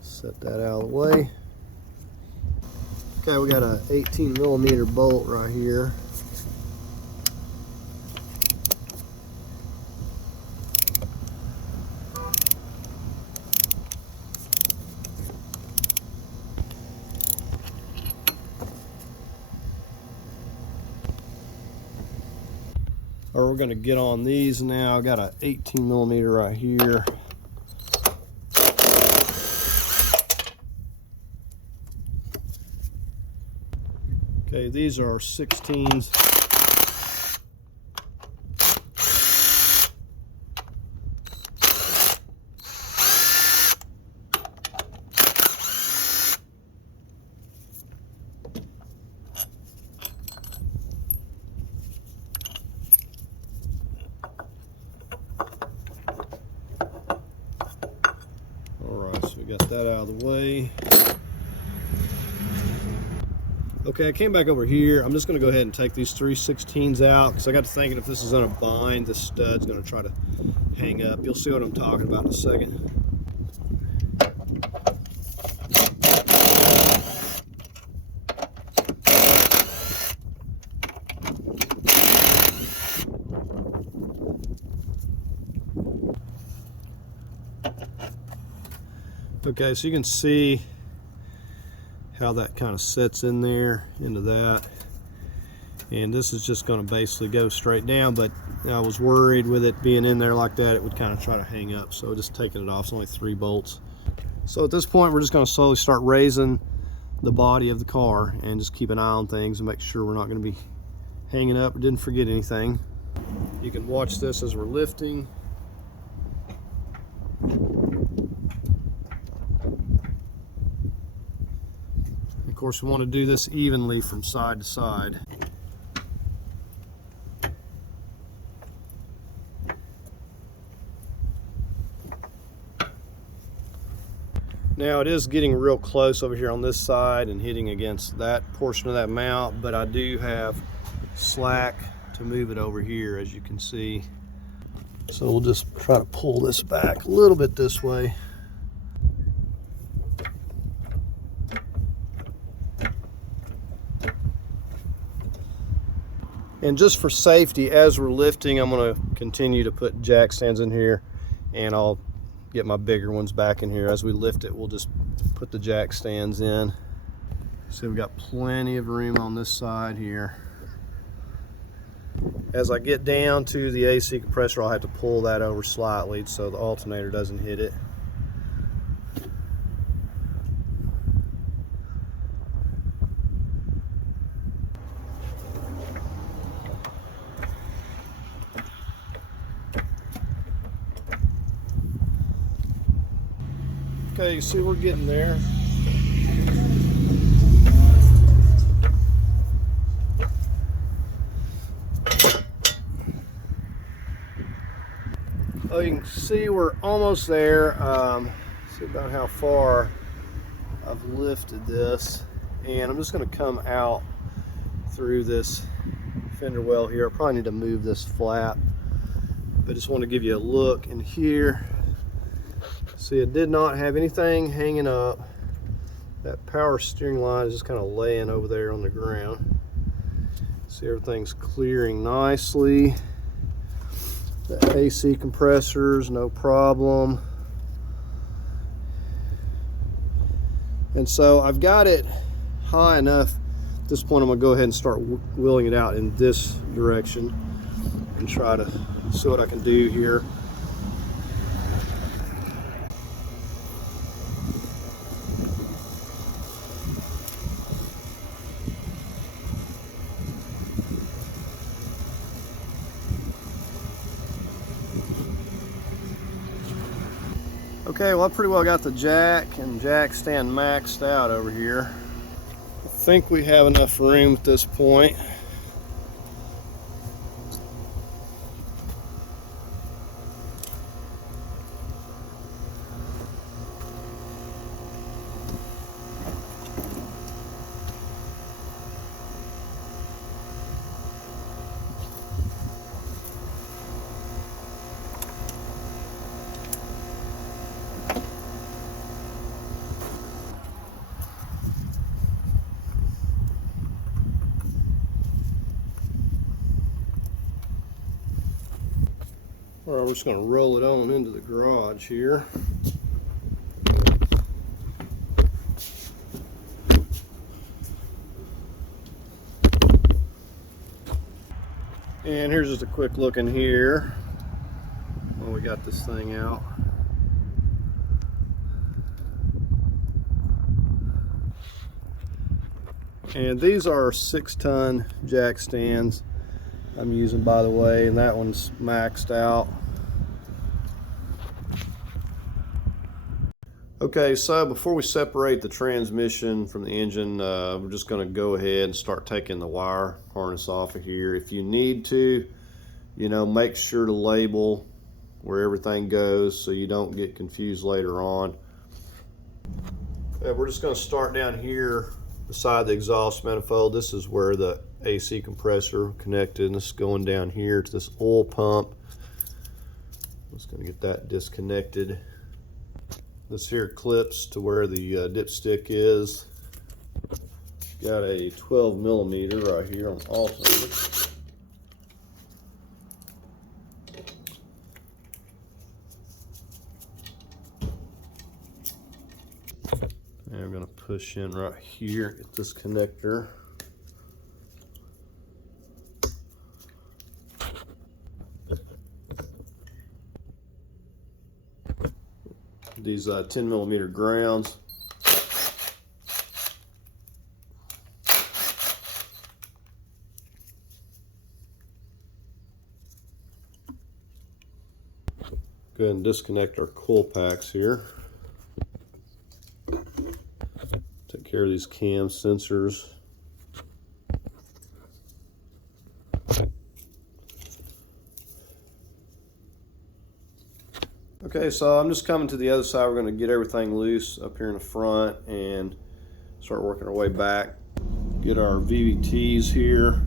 Set that out of the way. Okay, we got a 18mm bolt right here. We're going to get on these now. I got a 18mm right here. Okay, these are 16s. Alright, so we got that out of the way. Okay, I came back over here. I'm just going to go ahead and take these 3/16s out because I got to thinking if this is going to bind, this stud's going to try to hang up. You'll see what I'm talking about in a second. Okay, so you can see how that kind of sets in there into that, and this is just going to basically go straight down, but I was worried with it being in there like that it would kind of try to hang up, so just taking it off. It's only 3 bolts. So at this point we're just going to slowly start raising the body of the car and just keep an eye on things and make sure we're not going to be hanging up or didn't forget anything. You can watch this as we're lifting. Of course, we want to do this evenly from side to side. Now it is getting real close over here on this side and hitting against that portion of that mount, but I do have slack to move it over here, as you can see. So we'll just try to pull this back a little bit this way. And just for safety, as we're lifting, I'm going to continue to put jack stands in here, and I'll get my bigger ones back in here. As we lift it, we'll just put the jack stands in. So we've got plenty of room on this side here. As I get down to the AC compressor, I'll have to pull that over slightly so the alternator doesn't hit it. Okay, you see we're getting there. Oh, you can see we're almost there. See about how far I've lifted this, and I'm just going to come out through this fender well here. I probably need to move this flap, but just want to give you a look in here. See, it did not have anything hanging up. That power steering line is just kind of laying over there on the ground. See, everything's clearing nicely. The AC compressors, no problem. And so I've got it high enough. At this point, I'm gonna go ahead and start wheeling it out in this direction and try to see what I can do here. Okay, well, I pretty well got the jack and jack stand maxed out over here. I think we have enough room at this point. Or we're just going to roll it on into the garage here. And here's just a quick look in here when we got this thing out. And these are 6-ton jack stands I'm using, by the way, and that one's maxed out. Okay, so before we separate the transmission from the engine, we're just going to go ahead and start taking the wire harness off of here. If you need to, make sure to label where everything goes so you don't get confused later on. We're just going to start down here beside the exhaust manifold. This is where the AC compressor connected, and this is going down here to this oil pump. I'm just going to get that disconnected. This here clips to where the dipstick is. Got a 12mm right here on the alternator. And we're going to push in right here, get this connector. These 10mm grounds. Go ahead and disconnect our coil packs here. Take care of these cam sensors. Okay, so I'm just coming to the other side. We're going to get everything loose up here in the front and start working our way back. Get our VVTs here.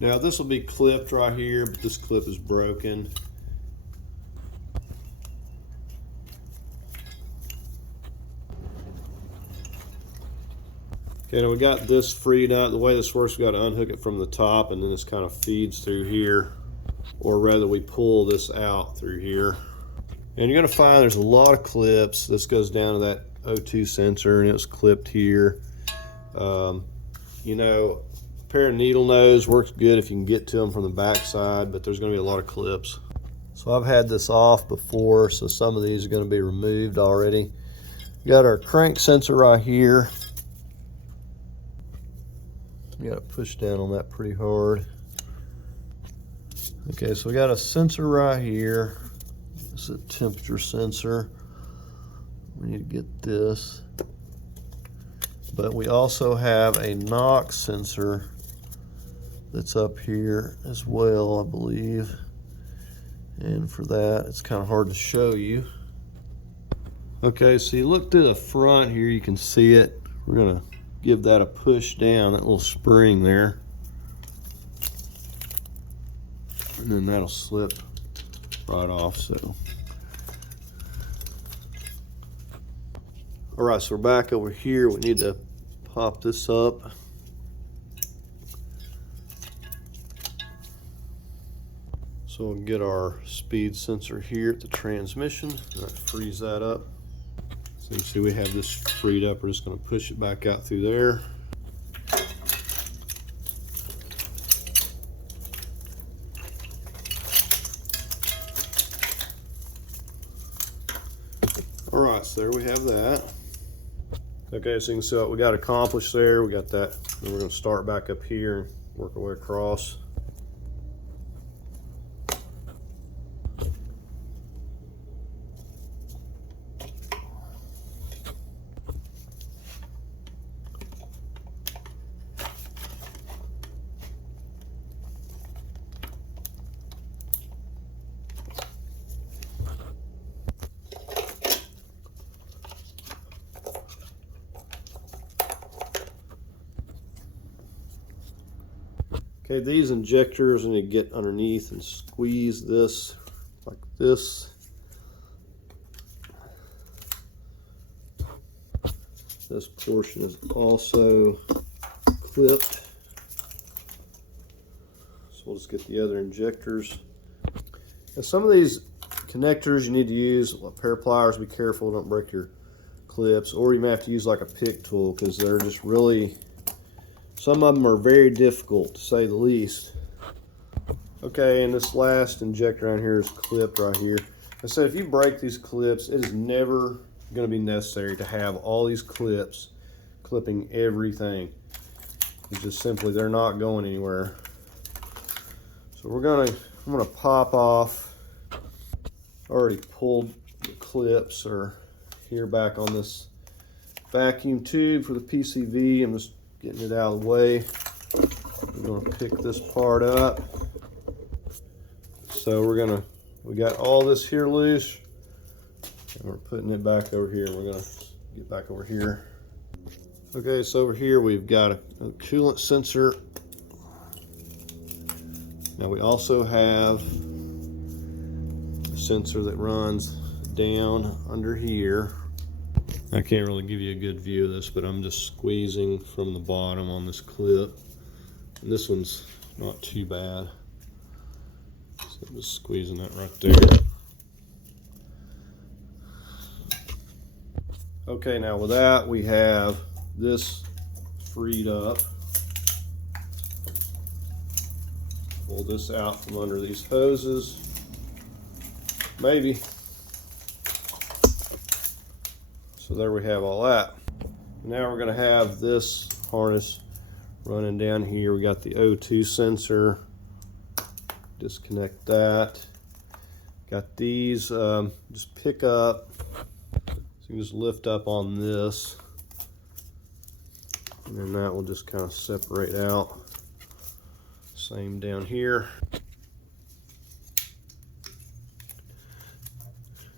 Now this will be clipped right here, but this clip is broken. Okay, now we got this freed up. The way this works, we got to unhook it from the top, and then this kind of feeds through here, or rather we pull this out through here. And you're going to find there's a lot of clips. This goes down to that O2 sensor, and it's clipped here. You know, a pair of needle nose works good if you can get to them from the back side, but there's going to be a lot of clips. So I've had this off before, so some of these are going to be removed already. We got our crank sensor right here. You got to push down on that pretty hard. Okay, so we got a sensor right here. This is a temperature sensor. We need to get this. But we also have a knock sensor that's up here as well, I believe. And for that, it's kind of hard to show you. Okay, so you look to the front here, you can see it. We're gonna give that a push down, that little spring there. And then that'll slip right off, so. All right, so we're back over here. We need to pop this up. So we'll get our speed sensor here at the transmission. That frees that up. So you can see we have this freed up. We're just going to push it back out through there. All right, so there we have that. Okay, so you can see what we got accomplished there. We got that. Then we're going to start back up here and work our way across. Okay, these injectors, and you get underneath and squeeze this like this. This portion is also clipped. So we'll just get the other injectors. Now some of these connectors you need to use a pair of pliers. Be careful, don't break your clips, or you may have to use like a pick tool because they're just really, some of them are very difficult to say the least. Okay, and this last injector on here is clipped right here. I said if you break these clips, it is never going to be necessary to have all these clips clipping everything. It's just simply, they're not going anywhere. So I'm gonna pop off. Already pulled the clips are here back on this vacuum tube for the PCV. I'm just getting it out of the way. We're gonna pick this part up. So we got all this here loose, and we're putting it back over here. We're gonna get back over here. Okay, so over here we've got a coolant sensor. Now we also have a sensor that runs down under here. I can't really give you a good view of this, but I'm just squeezing from the bottom on this clip. And this one's not too bad. So I'm just squeezing that right there. Okay, now with that, we have this freed up. Pull this out from under these hoses. Maybe. So there we have all that. Now we're going to have this harness running down here. We got the O2 sensor. Disconnect that. Got these, just pick up. So you can just lift up on this. And then that will just kind of separate out. Same down here.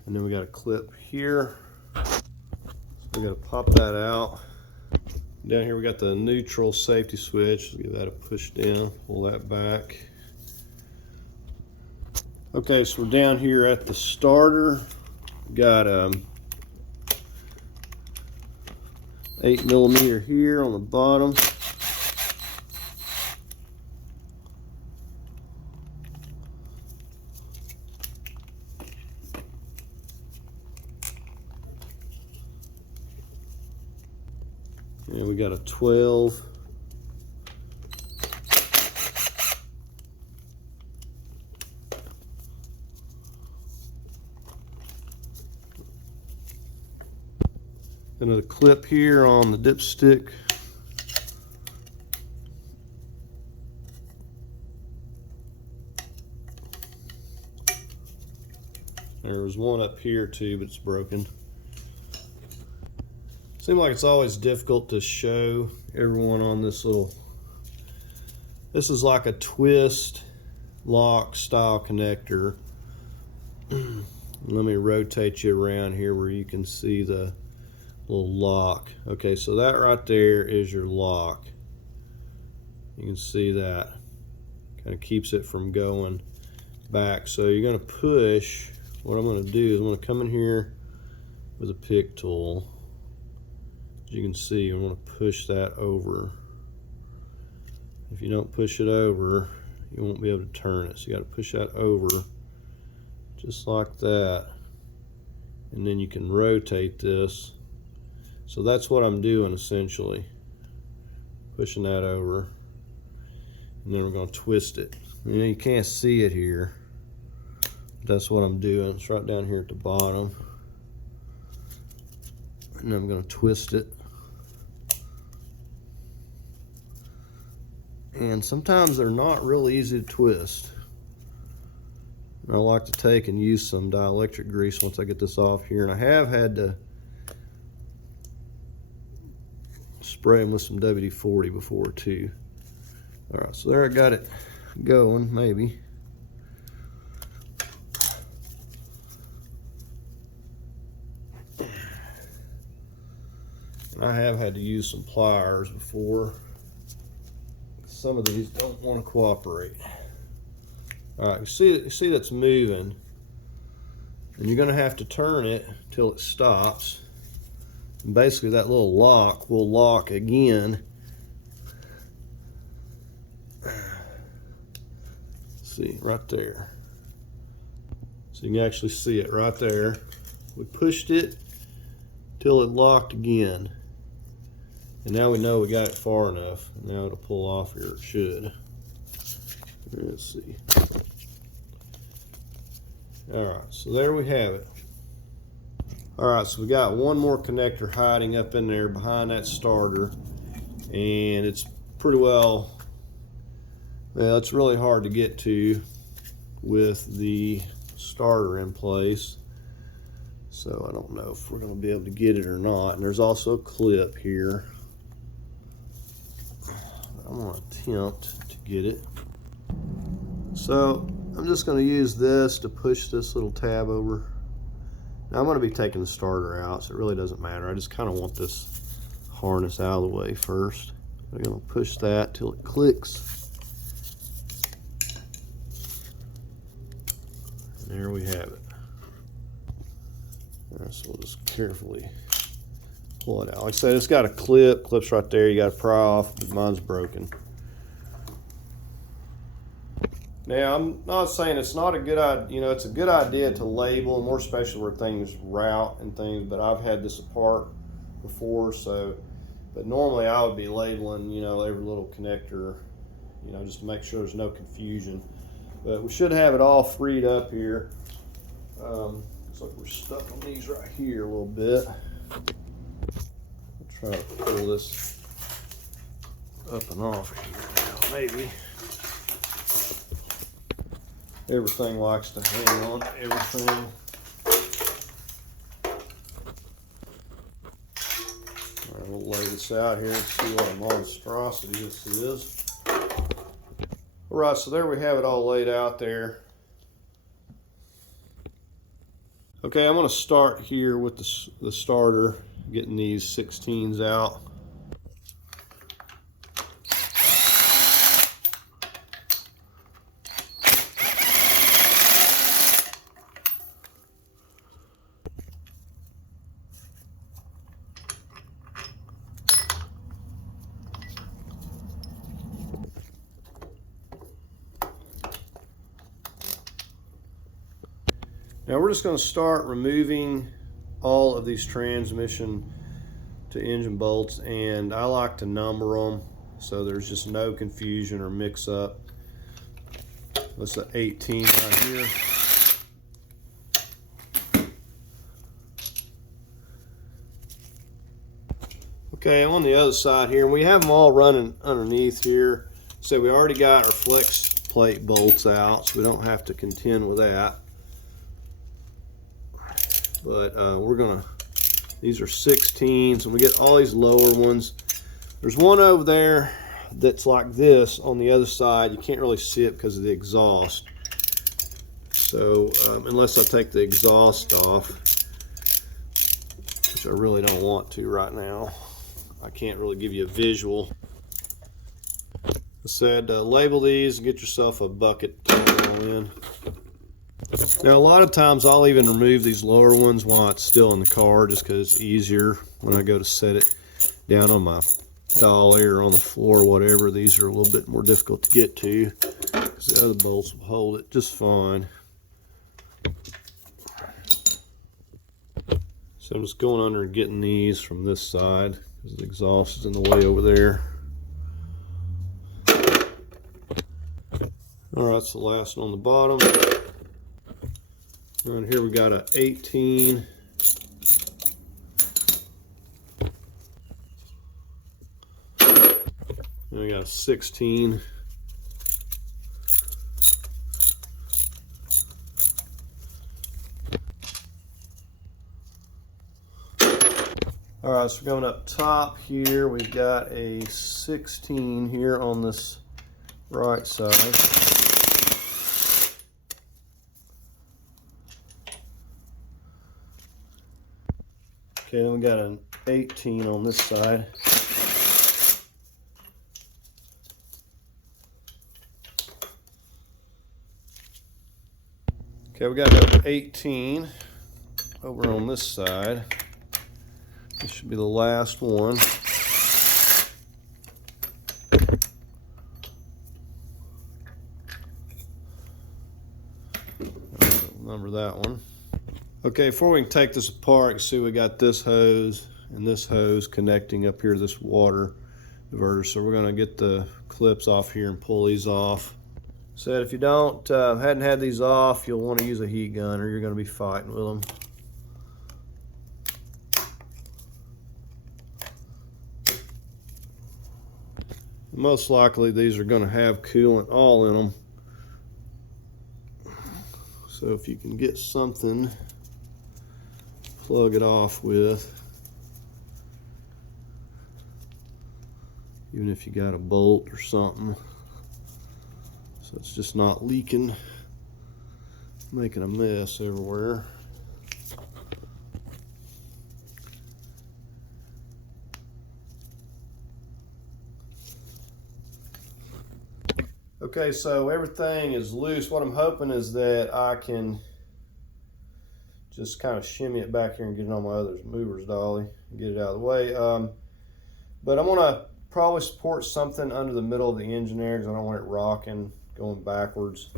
And then we got a clip here. So we got to pop that out. Down here we got the neutral safety switch. Give that a push down, pull that back. Okay, so we're down here at the starter. Got 8mm here on the bottom. And we got a 12. Another clip here on the dipstick. There was one up here too, but it's broken. Seems like it's always difficult to show everyone on this little, this is like a twist lock style connector. Let me rotate you around here where you can see the little lock. Okay, so that right there is your lock. You can see that. Kind of keeps it from going back. So you're going to push, what I'm going to do is I'm going to come in here with a pick tool. As you can see, I'm going to push that over. If you don't push it over, you won't be able to turn it. So you got to push that over just like that. And then you can rotate this. So that's what I'm doing essentially. Pushing that over. And then we're going to twist it. You can't see it here. That's what I'm doing. It's right down here at the bottom. And then I'm going to twist it. And sometimes they're not real easy to twist. And I like to take and use some dielectric grease once I get this off here. And I have had to spray them with some WD-40 before too. All right, so there I got it going, maybe. And I have had to use some pliers before. Some of these don't want to cooperate. All right, you see that's moving, and you're going to have to turn it till it stops. And basically, that little lock will lock again. See right there. So you can actually see it right there. We pushed it till it locked again. And now we know we got it far enough. Now it'll pull off here, it should. Let's see. All right, so there we have it. All right, so we got one more connector hiding up in there behind that starter. And it's pretty well, it's really hard to get to with the starter in place. So I don't know if we're gonna be able to get it or not. And there's also a clip here. I'm gonna attempt to get it. So I'm just gonna use this to push this little tab over. Now I'm gonna be taking the starter out, so it really doesn't matter. I just kind of want this harness out of the way first. I'm gonna push that till it clicks. And there we have it. All right, so we'll just carefully pull it out. Like I said, it's got a clip. Clip's right there. You got to pry off, but mine's broken. Now, I'm not saying it's not a good idea. You know, it's a good idea to label, more especially where things route and things. But I've had this apart before, so. But normally I would be labeling, you know, every little connector, you know, just to make sure there's no confusion. But we should have it all freed up here. Looks like we're stuck on these right here a little bit. Try to pull this up and off here now, maybe. Everything likes to hang on to everything. All right, we'll lay this out here and see what a monstrosity this is. All right, so there we have it all laid out there. Okay, I'm going to start here with the starter, getting these 16s out. Now we're just going to start removing all of these transmission to engine bolts, and I like to number them so there's just no confusion or mix up. That's an 18 right here. Okay, on the other side here, we have them all running underneath here. So we already got our flex plate bolts out, so we don't have to contend with that. But we're gonna, these are 16s, and we get all these lower ones. There's one over there that's like this on the other side. You can't really see it because of the exhaust. So unless I take the exhaust off, which I really don't want to right now, I can't really give you a visual. I said label these and get yourself a bucket to put them in. Now a lot of times I'll even remove these lower ones while it's still in the car, just because it's easier when I go to set it down on my dolly or on the floor or whatever. These are a little bit more difficult to get to because the other bolts will hold it just fine. So I'm just going under and getting these from this side because the exhaust is in the way over there. All right, that's the last one on the bottom. Right here we got a 18. And we got a 16. All right, so going up top here, we've got a 16 here on this right side. Okay, then we got an 18 on this side. Okay, we got another 18 over on this side. This should be the last one. Number that one. Okay, before we can take this apart, you can see we got this hose and this hose connecting up here to this water diverter. So we're going to get the clips off here and pull these off. Said if you hadn't had these off, you'll want to use a heat gun or you're going to be fighting with them. Most likely these are going to have coolant all in them. So if you can get something to plug it off with, even if you got a bolt or something, so it's just not leaking, making a mess everywhere. Okay, so everything is loose. What I'm hoping is that I can just kind of shimmy it back here and get it on my other mover's dolly and get it out of the way. But I'm gonna probably support something under the middle of the engine there because I don't want it rocking, going backwards.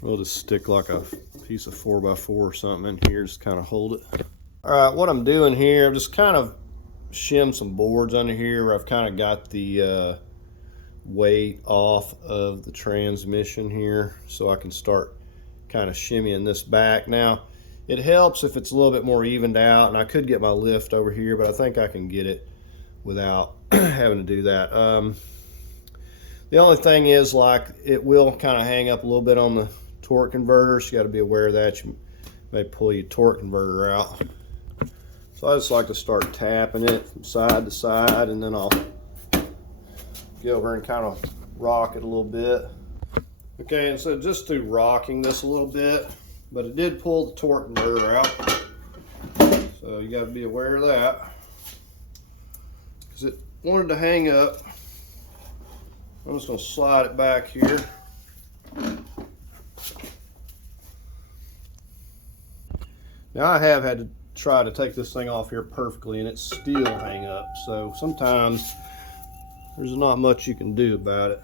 We'll just stick like a piece of 4x4 or something in here, just kind of hold it. All right, what I'm doing here, I'm just kind of shim some boards under here where I've kind of got the weight off of the transmission here, so I can start kind of shimmying this back. Now it helps if it's a little bit more evened out, and I could get my lift over here, but I think I can get it without having to do that. The only thing is, like, it will kind of hang up a little bit on the torque converter, so you got to be aware of that. You may pull your torque converter out. So I just like to start tapping it from side to side, and then I'll get over and kind of rock it a little bit. Okay, and so just through rocking this a little bit, but it did pull the torque converter out, so you got to be aware of that because it wanted to hang up. I'm just going to slide it back here. Now I have had to try to take this thing off here perfectly and it's still hang up, so sometimes there's not much you can do about it.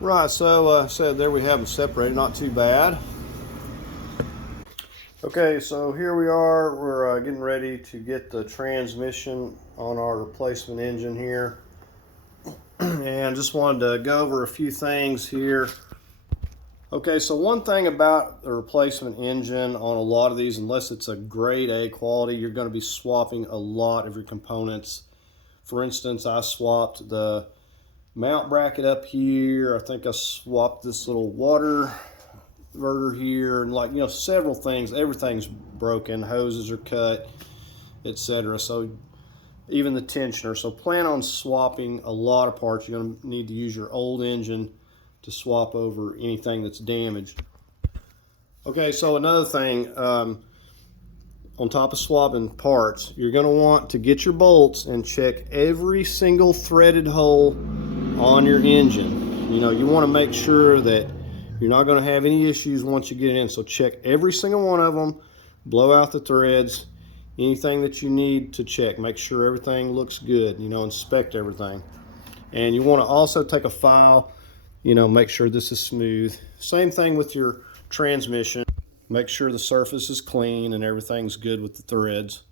Right, so said there we have them separated, not too bad. Okay, so here we are. We're getting ready to get the transmission on our replacement engine here. And just wanted to go over a few things here. Okay, so one thing about the replacement engine on a lot of these, unless it's a grade A quality, you're going to be swapping a lot of your components. For instance, I swapped the mount bracket up here. I think I swapped this little water diverter here, and like, you know, several things. Everything's broken, hoses are cut, etc. So even the tensioner. So plan on swapping a lot of parts. You're going to need to use your old engine to swap over anything that's damaged. Okay, so another thing, on top of swapping parts, you're going to want to get your bolts and check every single threaded hole on your engine. You know, you want to make sure that you're not going to have any issues once you get it in. So check every single one of them, blow out the threads, anything that you need to check. Make sure everything looks good, you know, inspect everything. And you want to also take a file, you know, make sure this is smooth. Same thing with your transmission. Make sure the surface is clean and everything's good with the threads.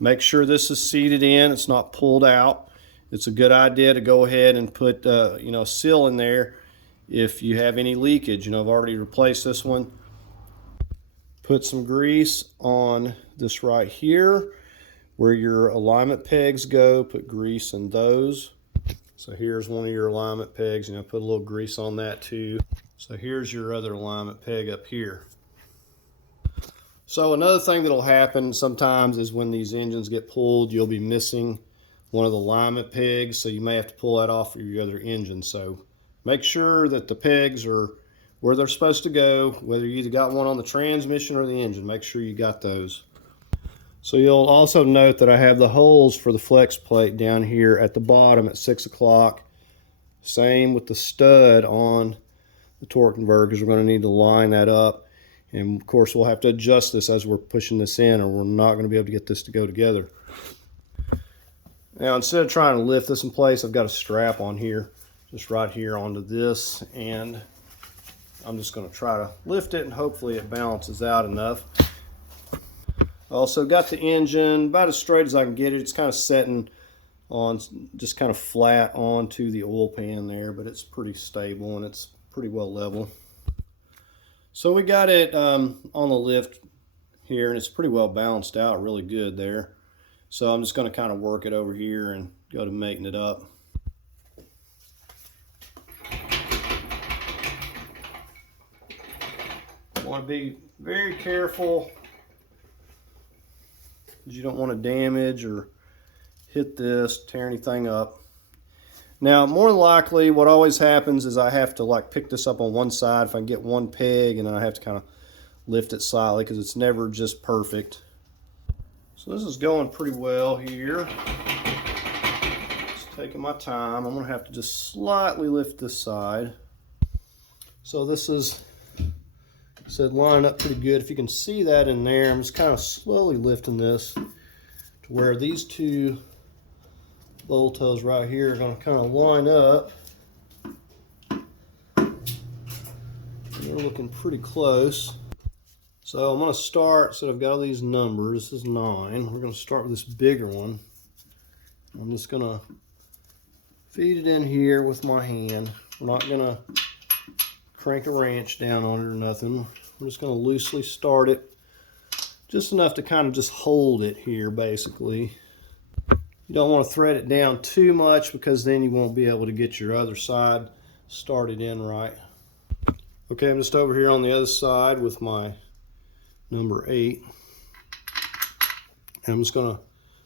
Make sure this is seated in, it's not pulled out. It's a good idea to go ahead and put you know, a seal in there if you have any leakage. You know, I've already replaced this one. Put some grease on this right here where your alignment pegs go. Put grease in those. So here's one of your alignment pegs, you know, put a little grease on that too. So here's your other alignment peg up here. So another thing that'll happen sometimes is when these engines get pulled, you'll be missing one of the alignment pegs, so you may have to pull that off for your other engine. So make sure that the pegs are where they're supposed to go, whether you either got one on the transmission or the engine. Make sure you got those. So you'll also note that I have the holes for the flex plate down here at the bottom at 6 o'clock. Same with the stud on the torque converter, because we're going to need to line that up. And of course we'll have to adjust this as we're pushing this in, or we're not going to be able to get this to go together. Now instead of trying to lift this in place, I've got a strap on here, just right here onto this, and I'm just going to try to lift it and hopefully it balances out enough. Also got the engine about as straight as I can get it. It's kind of setting on just kind of flat onto the oil pan there, but it's pretty stable and it's pretty well level. So we got it on the lift here, and it's pretty well balanced out, really good there. So I'm just going to kind of work it over here and go to mating it up. Want to be very careful, because you don't want to damage or hit this, tear anything up. Now, more than likely, what always happens is I have to like pick this up on one side if I can get one peg, and then I have to kind of lift it slightly because it's never just perfect. So this is going pretty well here. Just taking my time. I'm going to have to just slightly lift this side. So this is, said, lining up pretty good. If you can see that in there, I'm just kind of slowly lifting this to where these two bolt toes right here are going to kind of line up. They're looking pretty close. So I'm going to start, so I've got all these numbers. This is 9. We're going to start with this bigger one. I'm just going to feed it in here with my hand. We're not going to crank a wrench down on it or nothing. I'm just going to loosely start it, just enough to kind of just hold it here basically. You don't want to thread it down too much, because then you won't be able to get your other side started in right. Okay, I'm just over here on the other side with my number 8. And I'm just going to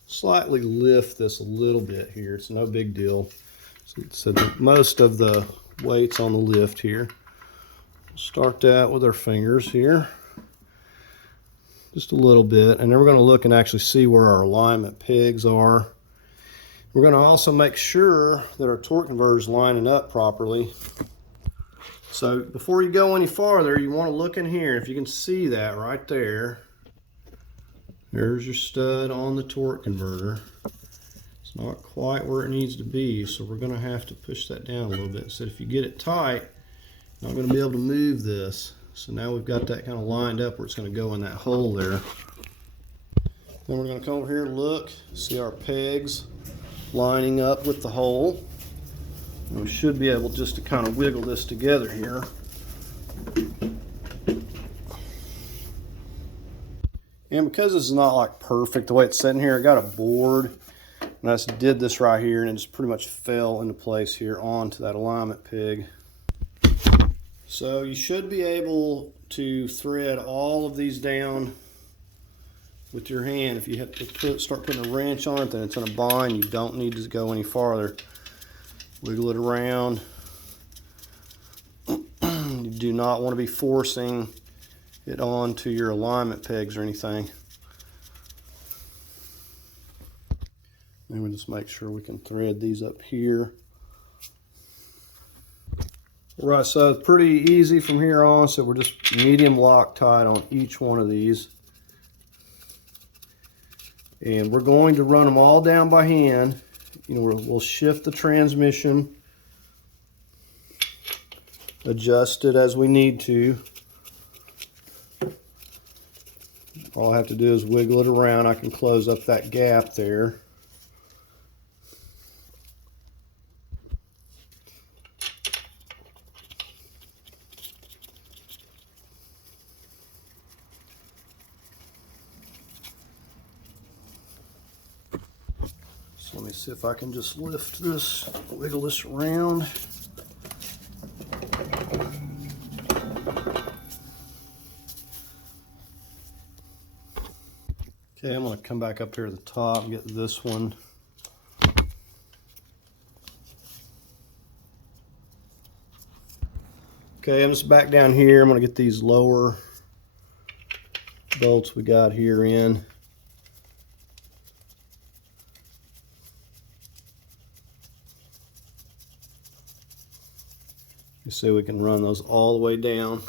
slightly lift this a little bit here. It's no big deal. So most of the weight's on the lift here. Start that with our fingers here. Just a little bit. And then we're going to look and actually see where our alignment pegs are. We're going to also make sure that our torque converter is lining up properly. So before you go any farther, you want to look in here. If you can see that right there, there's your stud on the torque converter. So not quite where it needs to be, so we're going to have to push that down a little bit. So if you get it tight, you're not going to be able to move this. So now we've got that kind of lined up where it's going to go in that hole there. Then we're going to come over here and look, see our pegs lining up with the hole. And we should be able just to kind of wiggle this together here. And because this is not like perfect the way it's sitting here, I got a board and I just did this right here and it just pretty much fell into place here onto that alignment peg. So you should be able to thread all of these down with your hand. If you have to start putting a wrench on it, then it's in a bind. You don't need to go any farther. Wiggle it around. You do not want to be forcing it onto your alignment pegs or anything. And we just make sure we can thread these up here. All right, so it's pretty easy from here on. So we're just medium Loctite on each one of these. And we're going to run them all down by hand. You know, we'll shift the transmission, adjust it as we need to. All I have to do is wiggle it around. I can close up that gap there. So let me see if I can just lift this, wiggle this around. Okay, I'm going to come back up here to the top and get this one. Okay, I'm just back down here. I'm going to get these lower bolts we got here in. You see we can run those all the way down.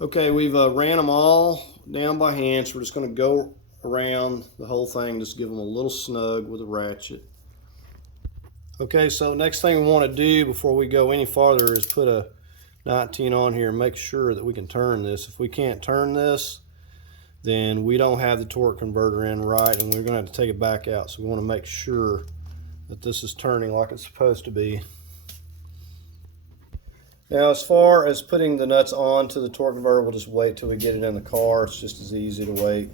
Okay, we've ran them all down by hand, so we're just going to go around the whole thing, just give them a little snug with a ratchet. Okay, so next thing we want to do before we go any farther is put a 19 on here and make sure that we can turn this. If we can't turn this, then we don't have the torque converter in right, and we're going to have to take it back out. So we want to make sure that this is turning like it's supposed to be. Now, as far as putting the nuts onto the torque converter, we'll just wait till we get it in the car. It's just as easy to wait.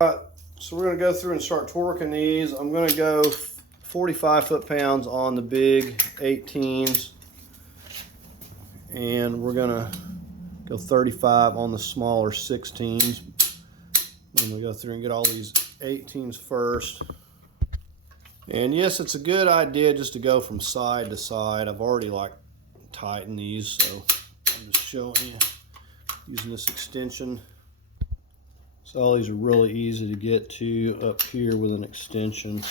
All right, so we're going to go through and start torquing these. I'm going to go 45 foot-pounds on the big 18s, and we're going to go 35 on the smaller 16s. And we go through and get all these 18s first. And yes, it's a good idea just to go from side to side. I've already tighten these, so I'm just showing you using this extension. So all these are really easy to get to up here with an extension.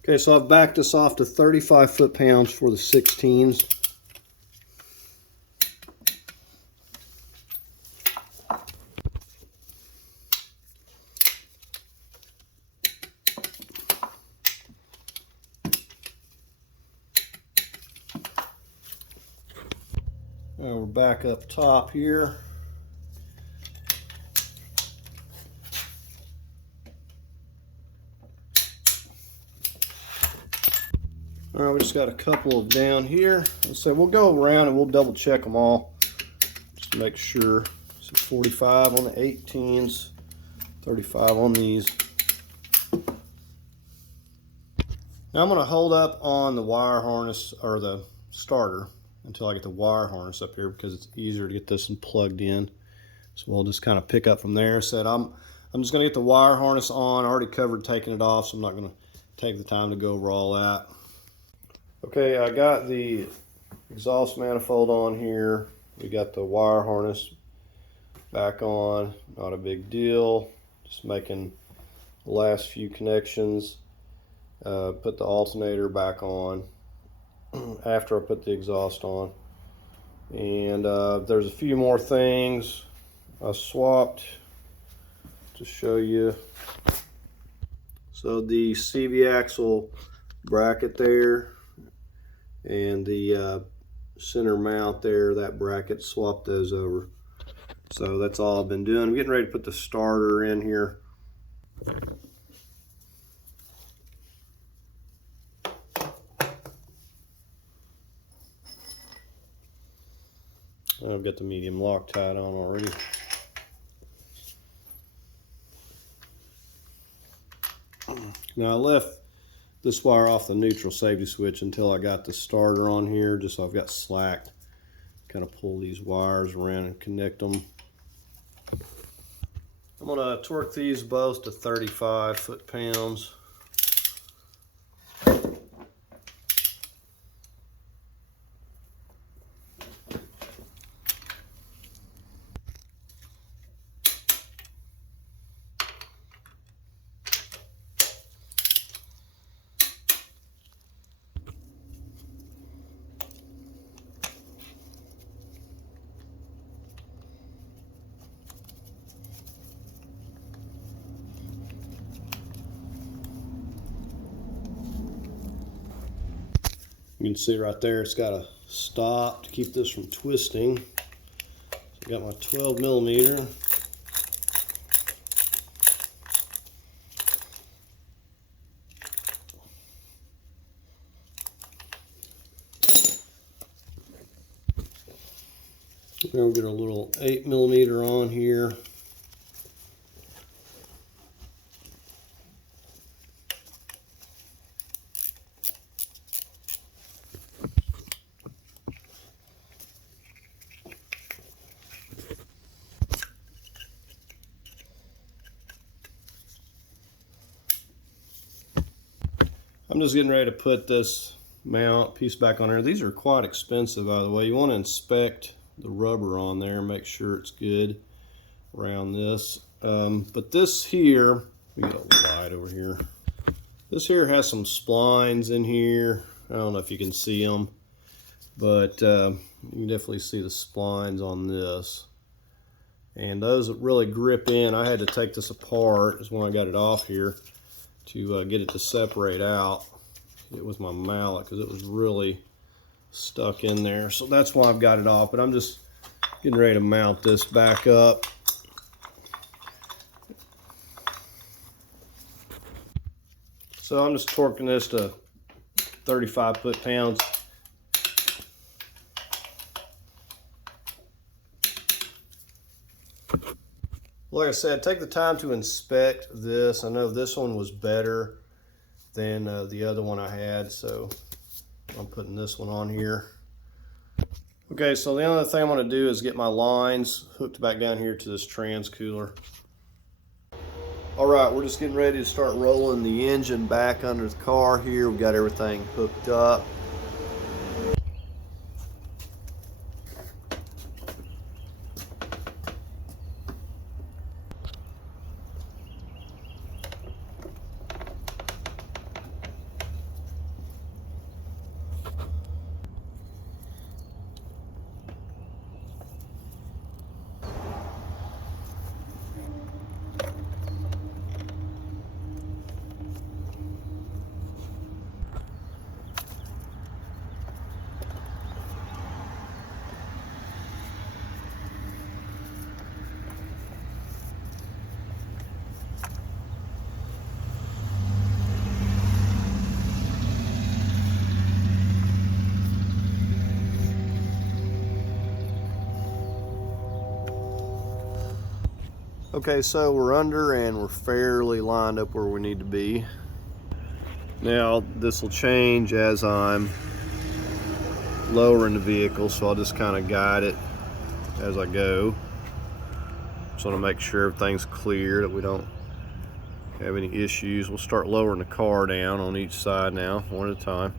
Okay, so I've backed this off to 35 foot-pounds for the 16s. We're back up top here. All right, we just got a couple of down here. So we'll go around and we'll double check them all just to make sure. So 45 on the 18s, 35 on these. Now I'm going to hold up on the wire harness or the starter, until I get the wire harness up here because it's easier to get this one plugged in. So we'll just kind of pick up from there. Said I'm just going to get the wire harness on. I already covered taking it off, so I'm not going to take the time to go over all that. Okay, I got the exhaust manifold on here. We got the wire harness back on. Not a big deal. Just making the last few connections. Put the alternator back on after I put the exhaust on. And there's a few more things I swapped to show you. So the CV axle bracket there and the center mount there, that bracket, swapped those over. So that's all I've been doing. I'm getting ready to put the starter in here. I've got the medium Loctite on already. Now I left this wire off the neutral safety switch until I got the starter on here, just so I've got slack. Kind of pull these wires around and connect them. I'm going to torque these both to 35 foot-pounds. You can see right there it's got a stop to keep this from twisting. So I got my 12 millimeter. Then we'll get a little 8 millimeter on here. I'm just getting ready to put this mount piece back on there. These are quite expensive, by the way. You want to inspect the rubber on there, make sure it's good around this. But this here, we got a light over here. This here has some splines in here. I don't know if you can see them, but you can definitely see the splines on this. And those really grip in. I had to take this apart, is when I got it off here, to get it to separate out. It was my mallet because it was really stuck in there. So that's why I've got it off, but I'm just getting ready to mount this back up. So I'm just torquing this to 35 foot-pounds. Like I said, take the time to inspect this. I know this one was better than the other one I had, so I'm putting this one on here. Okay, so the other thing I'm going to do is get my lines hooked back down here to this trans cooler. All right, we're just getting ready to start rolling the engine back under the car here. We've got everything hooked up. Okay, so we're under and we're fairly lined up where we need to be. Now this will change as I'm lowering the vehicle, so I'll just kind of guide it as I go. Just want to make sure everything's clear, that we don't have any issues. We'll start lowering the car down on each side now, one at a time.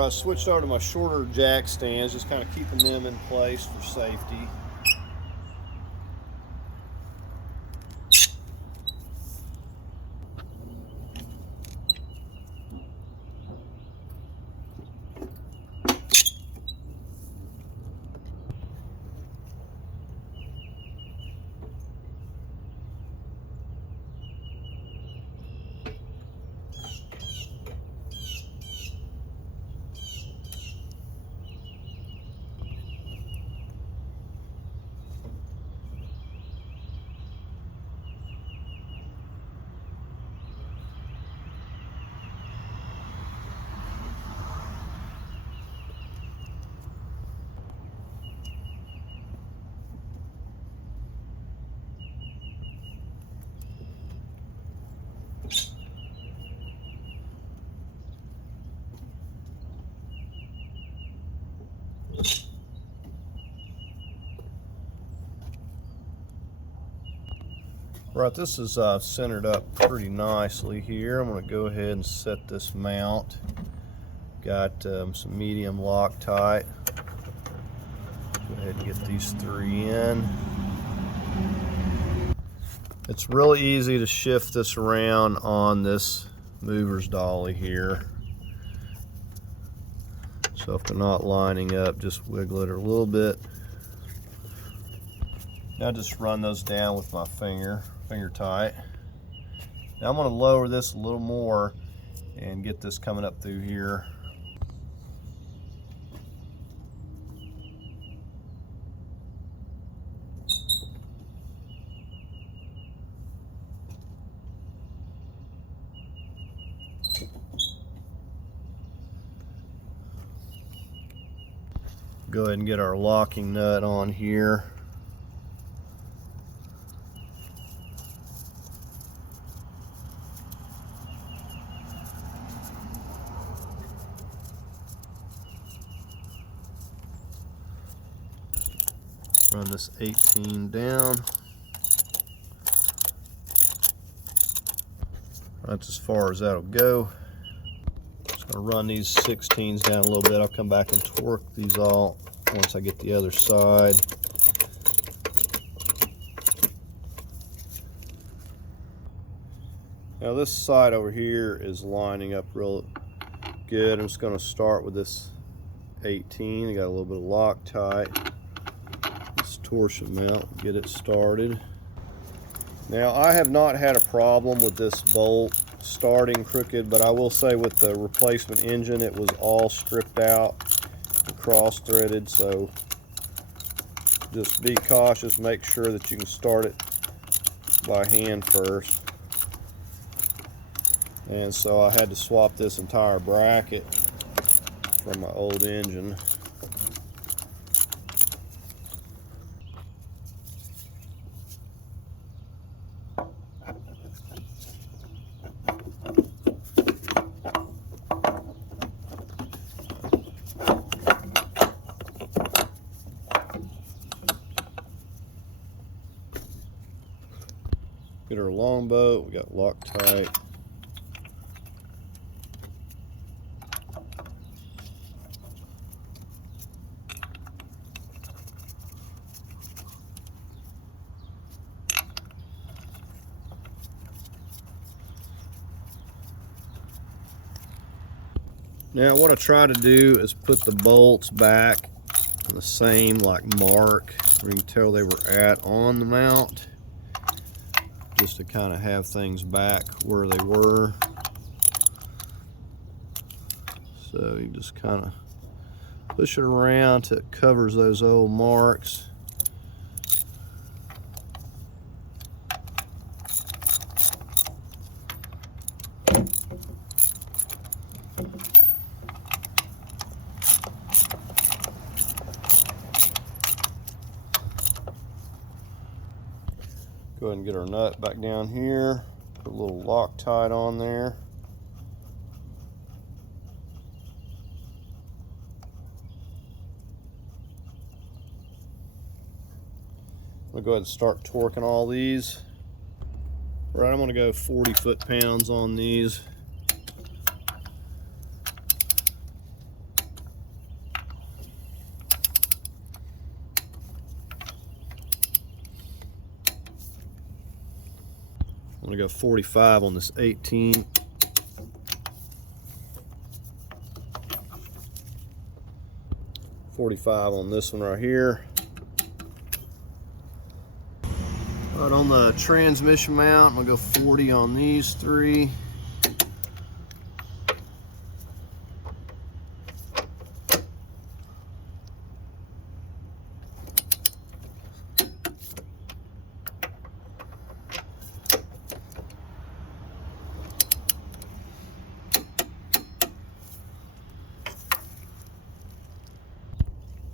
I switched over to my shorter jack stands, just kind of keeping them in place for safety. Right, this is centered up pretty nicely here. I'm going to go ahead and set this mount. Got some medium Loctite. Go ahead and get these three in. It's really easy to shift this around on this mover's dolly here. So if they're not lining up, just wiggle it a little bit. Now just run those down with my finger tight. Now I'm going to lower this a little more and get this coming up through here. Go ahead and get our locking nut on here. Run this 18 down. That's as far as that'll go. Just gonna run these 16s down a little bit. I'll come back and torque these all once I get the other side. Now this side over here is lining up real good. I'm just gonna start with this 18. I got a little bit of Loctite. Torsion mount, get it started. Now I have not had a problem with this bolt starting crooked, but I will say with the replacement engine it was all stripped out and cross threaded, so just be cautious. Make sure that you can start it by hand first. And so I had to swap this entire bracket from my old engine. Get our longboat, we got Loctite. Now what I try to do is put the bolts back in the same like mark where you can tell they were at on the mount, just to kind of have things back where they were. So you just kind of push it around till it covers those old marks. Go ahead and get our nut back down here, put a little Loctite on there. I'm gonna go ahead and start torquing all these. Right, I'm gonna go 40 foot-pounds on these. I'm gonna go 45 on this 18. .45 on this one right here. Right, on the transmission mount, I'm gonna go 40 on these three.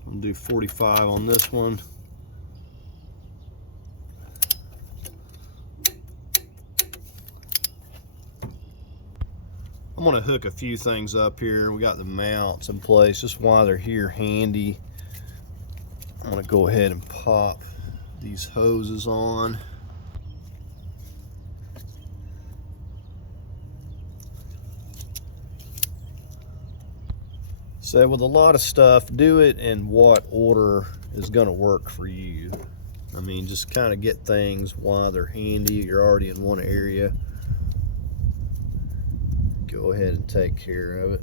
I'll do 45 on this one. I'm gonna hook a few things up here. We got the mounts in place just while they're here handy. I'm gonna go ahead and pop these hoses on. So with a lot of stuff, do it in what order is gonna work for you. I mean, just kind of get things while they're handy. You're already in one area. Go ahead and take care of it.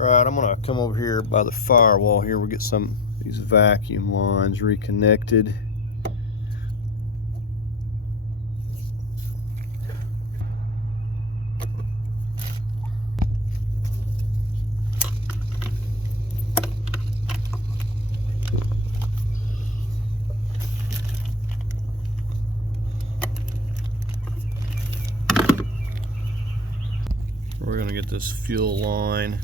All right, I'm gonna come over here by the firewall here. We'll get some of these vacuum lines reconnected. We're gonna get this fuel line.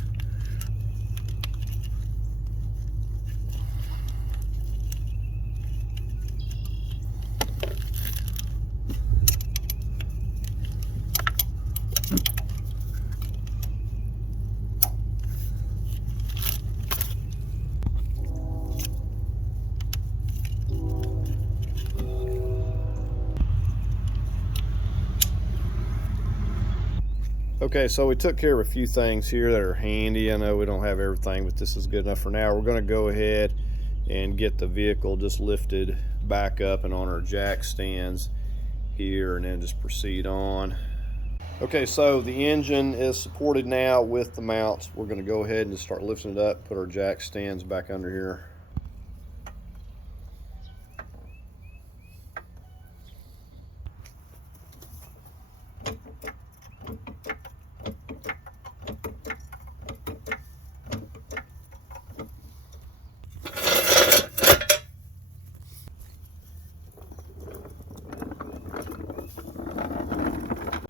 Okay, so we took care of a few things here that are handy. I know we don't have everything, but this is good enough for now. We're going to go ahead and get the vehicle just lifted back up and on our jack stands here, and then just proceed on. Okay, so the engine is supported now with the mounts. We're going to go ahead and just start lifting it up, put our jack stands back under here.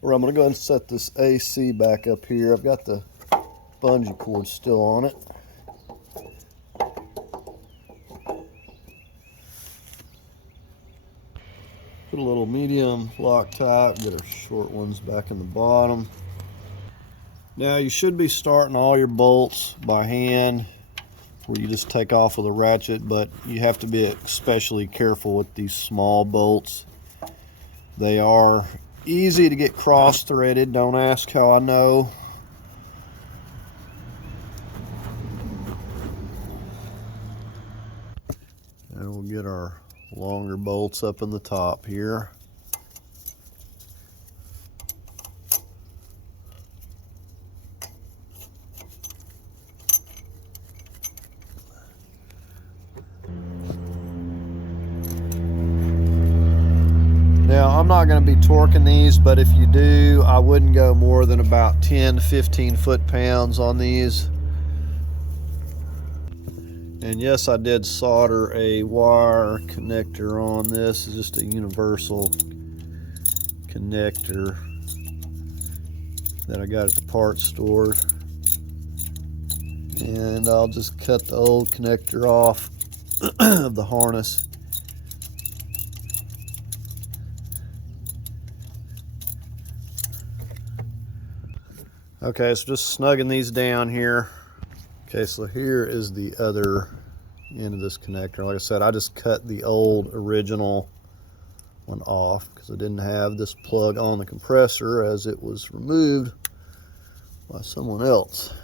I'm going to go ahead and set this AC back up here. I've got the bungee cord still on it. Put a little medium Loctite, get our short ones back in the bottom. Now you should be starting all your bolts by hand, where you just take off with a ratchet, but you have to be especially careful with these small bolts. They are easy to get cross-threaded. Don't ask how I know. And we'll get our longer bolts up in the top here. Now, I'm not going to be torquing these, but if you do, I wouldn't go more than about 10 to 15 foot-pounds on these. And yes, I did solder a wire connector on this. It's just a universal connector that I got at the parts store. And I'll just cut the old connector off of the harness. Okay, so just snugging these down here. Okay, so here is the other end of this connector. Like I said, I just cut the old original one off because I didn't have this plug on the compressor, as it was removed by someone else.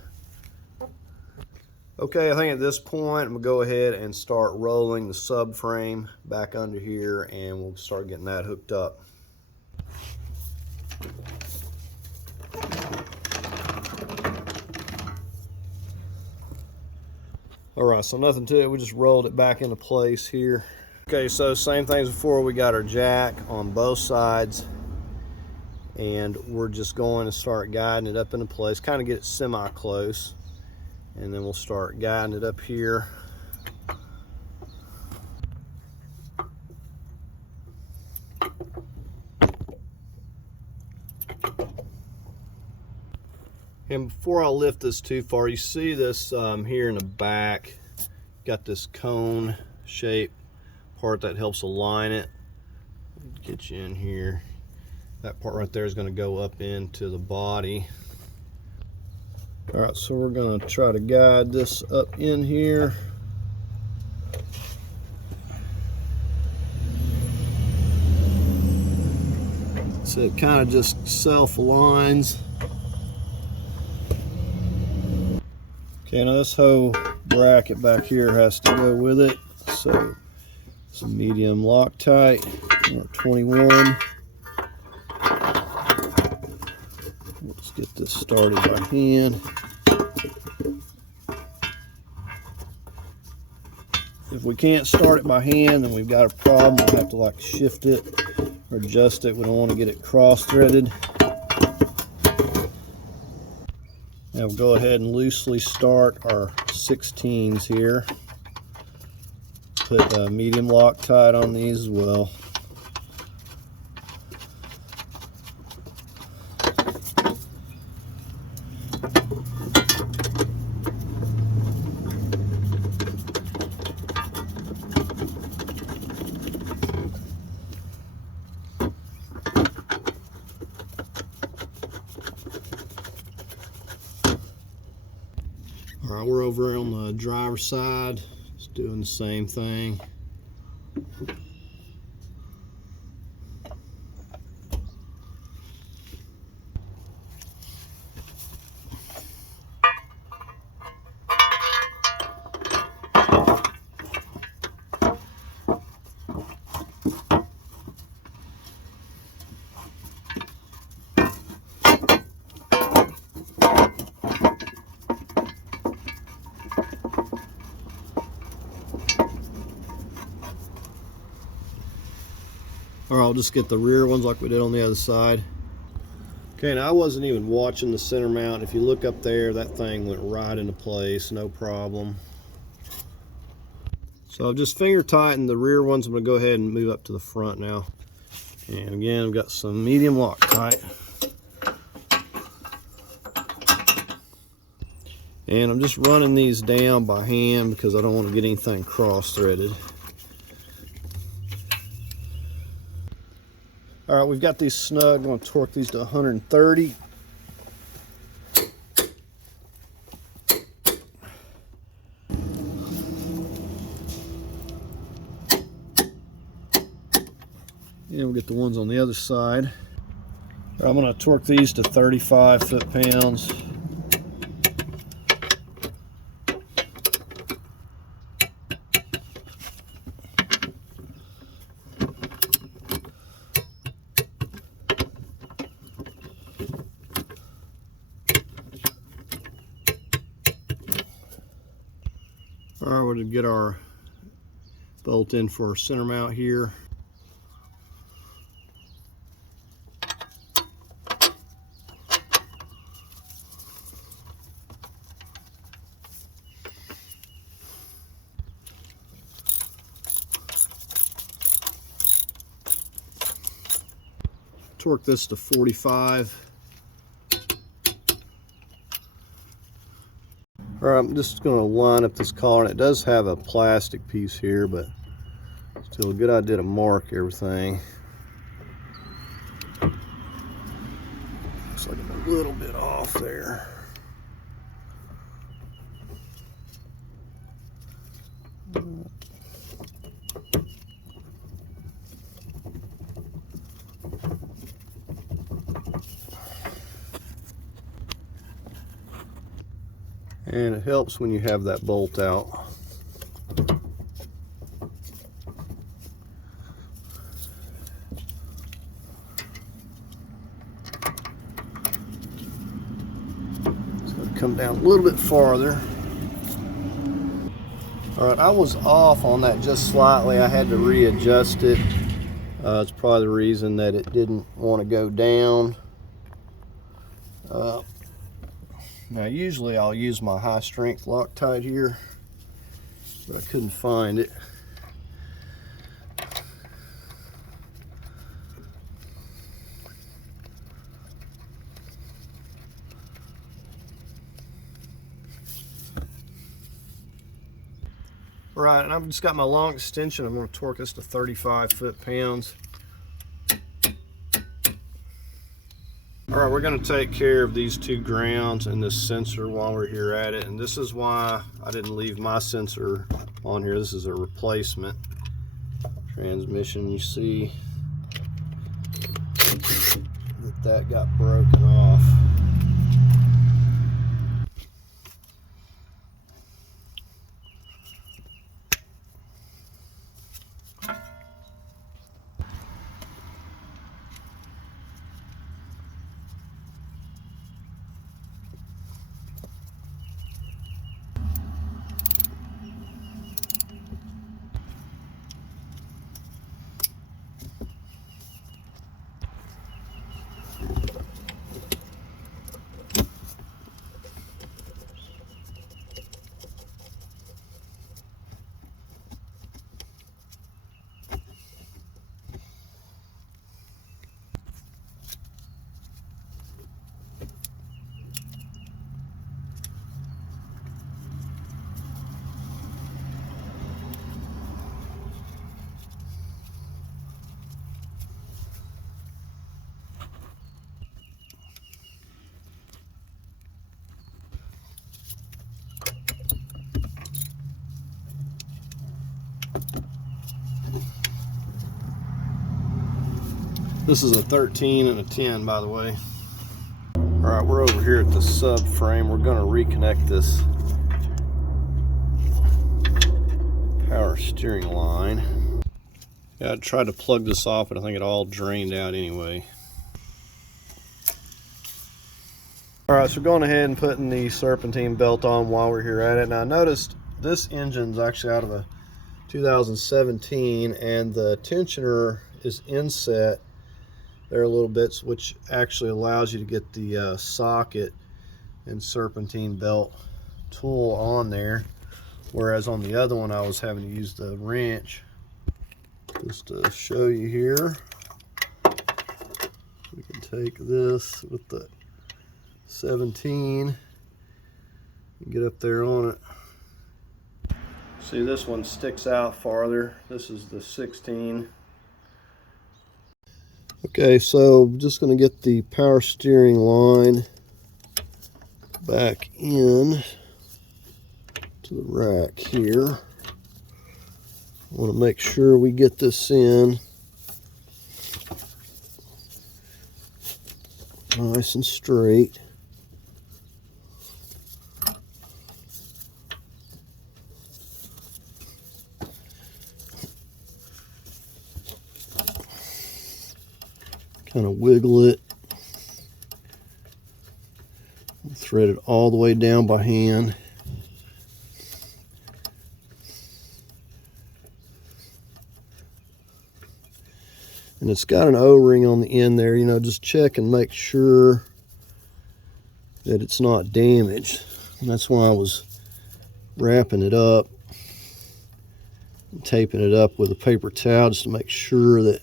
Okay, I think at this point I'm gonna go ahead and start rolling the subframe back under here, and we'll start getting that hooked up. All right, so nothing to it. We just rolled it back into place here. Okay, so same thing as before. We got our jack on both sides, and we're just going to start guiding it up into place, kind of get it semi-close, and then we'll start guiding it up here. And before I lift this too far, you see this here in the back, got this cone shape part that helps align it. Get you in here. That part right there is going to go up into the body. All right, so we're going to try to guide this up in here. So it kind of just self-aligns. Okay, now this whole bracket back here has to go with it. So some medium Loctite, or 21. Let's get this started by hand. If we can't start it by hand, then we've got a problem. We'll have to like shift it or adjust it. We don't want to get it cross-threaded. Now we'll go ahead and loosely start our 16s here. Put medium Loctite on these as well. All right, we're over on the driver's side, just doing the same thing. I'll just get the rear ones like we did on the other side. Okay, now I wasn't even watching the center mount. If you look up there, that thing went right into place, no problem. So I've just finger tightened the rear ones. I'm gonna go ahead and move up to the front now. And again, I've got some medium Loctite. And I'm just running these down by hand because I don't want to get anything cross-threaded. All right, we've got these snug. I'm going to torque these to 130. And we'll get the ones on the other side. I'm going to torque these to 35 foot-pounds. All right, we're going to get our bolt in for our center mount here. Torque this to 45. All right, I'm just going to line up this collar. And it does have a plastic piece here, but still a good idea to mark everything. Looks like I'm a little bit off there. And it helps when you have that bolt out. It's going to come down a little bit farther. All right, I was off on that just slightly. I had to readjust it. It's probably the reason that it didn't want to go down. Now usually I'll use my high strength Loctite here, but I couldn't find it. All right, and I've just got my long extension. I'm going to torque this to 35 foot-pounds. All right, we're going to take care of these two grounds and this sensor while we're here at it. And this is why I didn't leave my sensor on here. This is a replacement transmission. You see that got broken off. This is a 13 and a 10, by the way. All right, we're over here at the subframe. We're going to reconnect this power steering line. Yeah, I tried to plug this off, but I think it all drained out anyway. All right, so going ahead and putting the serpentine belt on while we're here at it. Now I noticed this engine's actually out of a 2017, and the tensioner is inset there a little bit, which actually allows you to get the socket and serpentine belt tool on there, whereas on the other one I was having to use the wrench. Just to show you here, we can take this with the 17 and get up there on it. See, this one sticks out farther. This is the 16. Okay, so I'm just going to get the power steering line back in to the rack here. I want to make sure we get this in nice and straight. Kind of wiggle it, thread it all the way down by hand. And it's got an O-ring on the end there, you know, just check and make sure that it's not damaged. And that's why I was wrapping it up and taping it up with a paper towel just to make sure that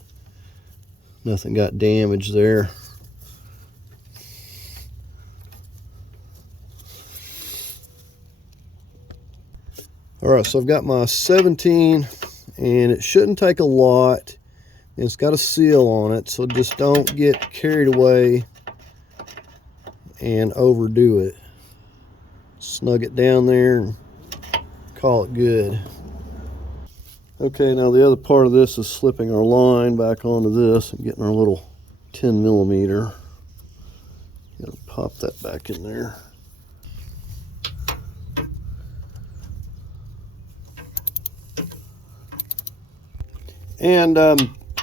nothing got damaged there. All right, so I've got my 17, and it shouldn't take a lot. And it's got a seal on it, so just don't get carried away and overdo it. Snug it down there and call it good. Okay, now the other part of this is slipping our line back onto this and getting our little 10 millimeter. Gotta pop that back in there. And I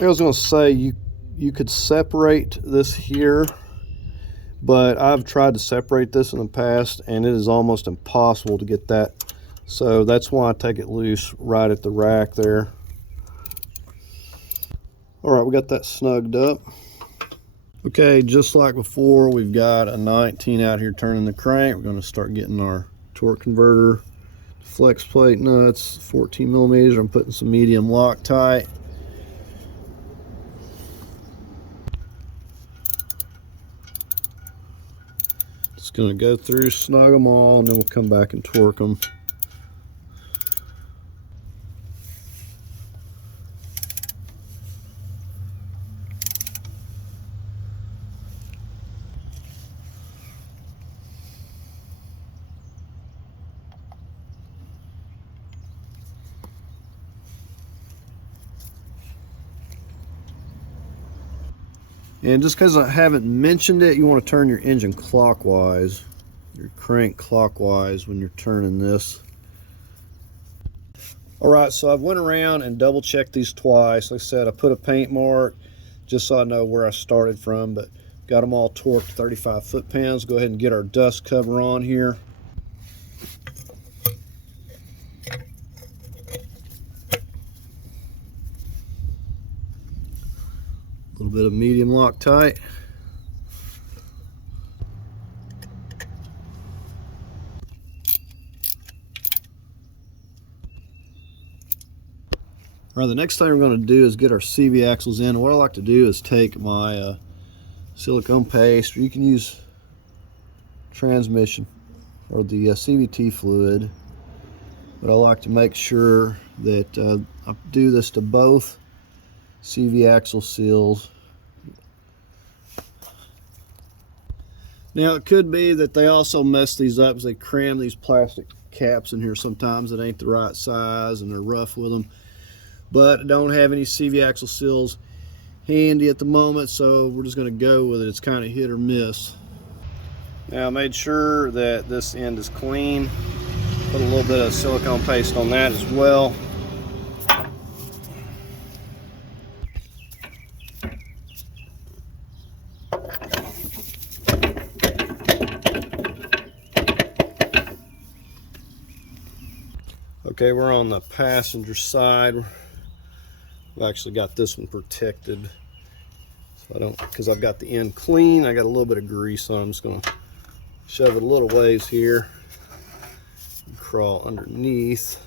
was going to say you could separate this here, but I've tried to separate this in the past and it is almost impossible to get that. So that's why I take it loose right at the rack there. All right, we got that snugged up. Okay, just like before, we've got a 19 out here turning the crank. We're going to start getting our torque converter, flex plate nuts, 14 millimeters. I'm putting some medium Loctite. Just going to go through, snug them all, and then we'll come back and torque them. And just because I haven't mentioned it, you want to turn your engine clockwise, your crank clockwise when you're turning this. All right, so I've went around and double checked these twice. Like I said, I put a paint mark just so I know where I started from, but got them all torqued 35 foot-pounds. Go ahead and get our dust cover on here. A little bit of medium Loctite. All right, the next thing we're going to do is get our CV axles in. What I like to do is take my silicone paste, or you can use transmission or the CVT fluid, but I like to make sure that I do this to both CV axle seals. Now it could be that they also mess these up as they cram these plastic caps in here sometimes that ain't the right size and they're rough with them. But I don't have any CV axle seals handy at the moment, so we're just going to go with it. It's kind of hit or miss. Now I made sure that this end is clean. Put a little bit of silicone paste on that as well. Okay, we're on the passenger side. I've actually got this one protected, so I don't, because I've got the end clean. I got a little bit of grease on. I'm just going to shove it a little ways here and crawl underneath.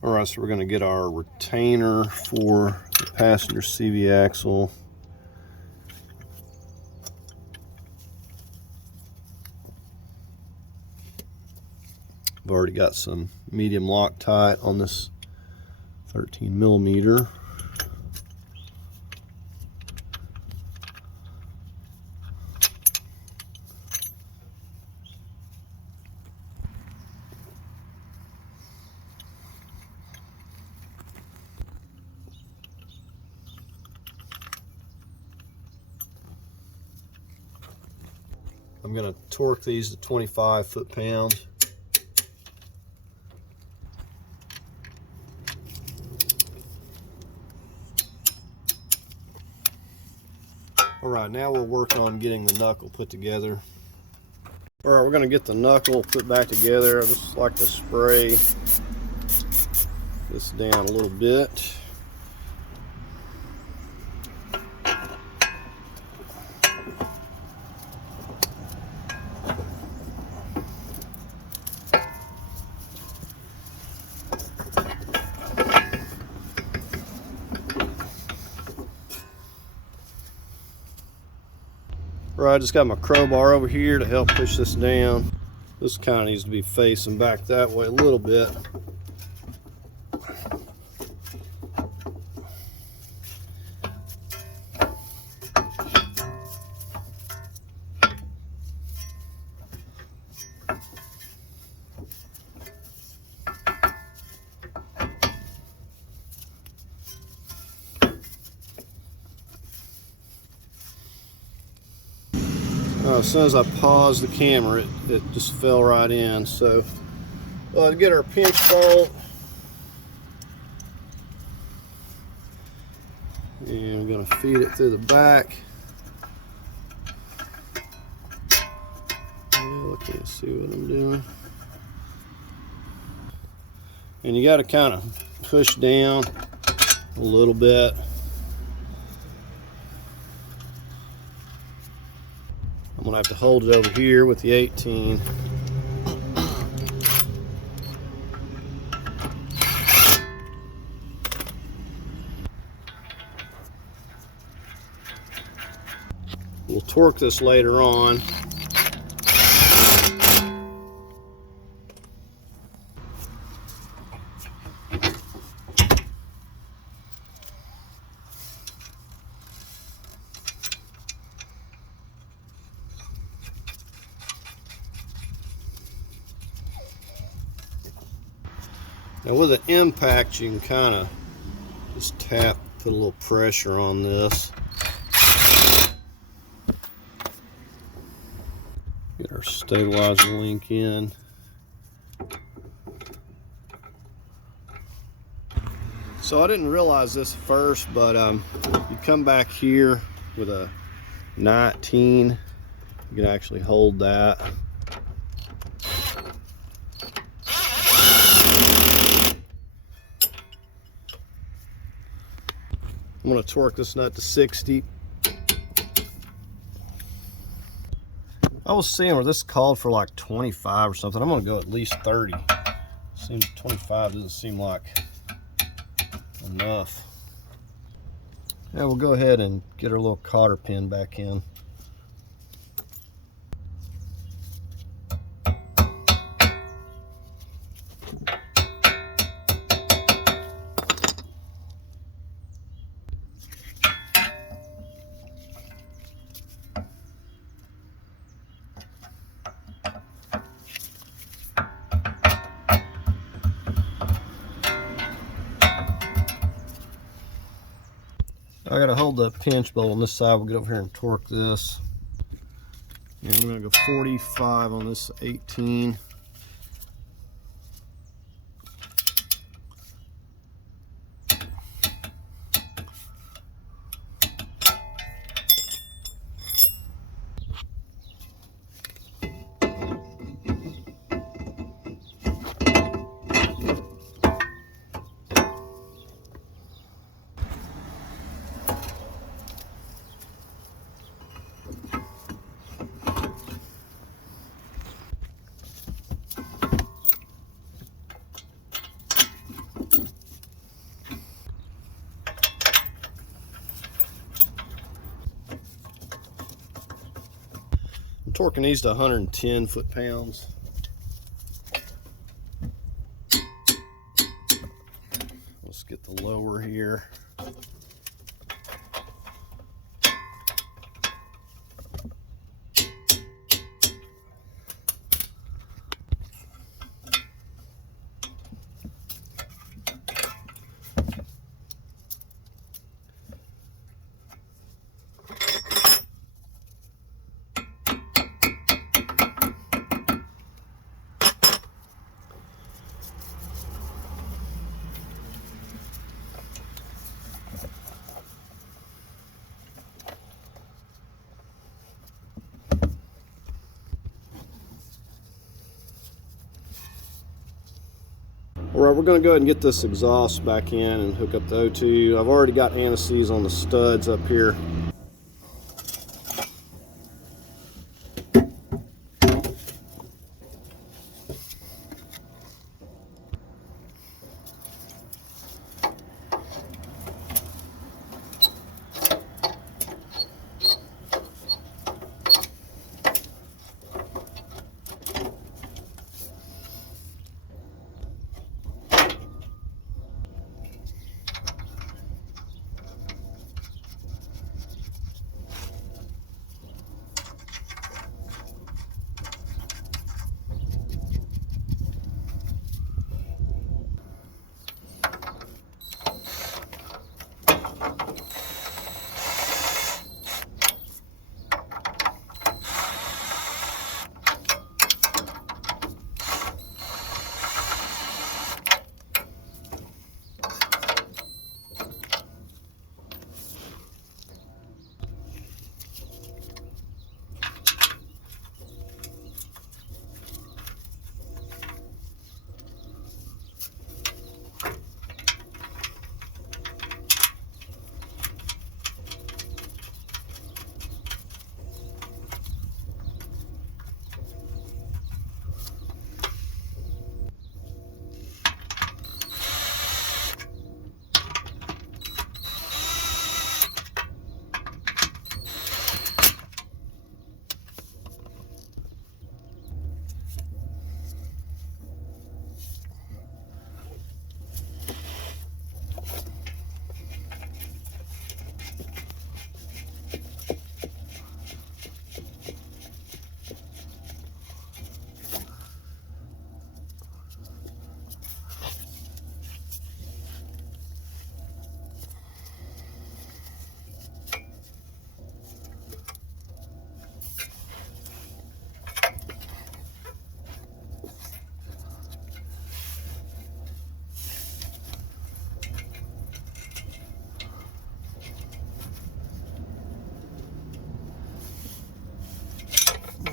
All right, so we're going to get our retainer for the passenger CV axle. I've already got some medium Loctite on this 13 millimeter. I'm going to torque these to 25 foot-pounds. All right, now we'll work on getting the knuckle put together. All right, we're going to get the knuckle put back together. I just like to spray this down a little bit. Right, I just got my crowbar over here to help push this down. This kind of needs to be facing back that way a little bit. As soon as I paused the camera, it just fell right in. So to get our pinch bolt, and we're going to feed it through the back. Oh, I can't see what I'm doing. And you got to kind of push down a little bit. I'm going to have to hold it over here with the 18. We'll torque this later on. Now with an impact, you can kind of just tap, put a little pressure on this. Get our stabilizer link in. So I didn't realize this first, but you come back here with a 19, you can actually hold that. I'm going to torque this nut to 60. I was seeing where this called for like 25 or something. I'm going to go at least 30. Seems 25 doesn't seem like enough. Yeah, we'll go ahead and get our little cotter pin back in. I gotta hold the pinch bolt on this side. We'll get over here and torque this. And we're gonna go 45 on this 18. I'm torquing these to 110 foot-pounds. Let's get the lower here. Alright, we're going to go ahead and get this exhaust back in and hook up the O2. I've already got anti-seize on the studs up here.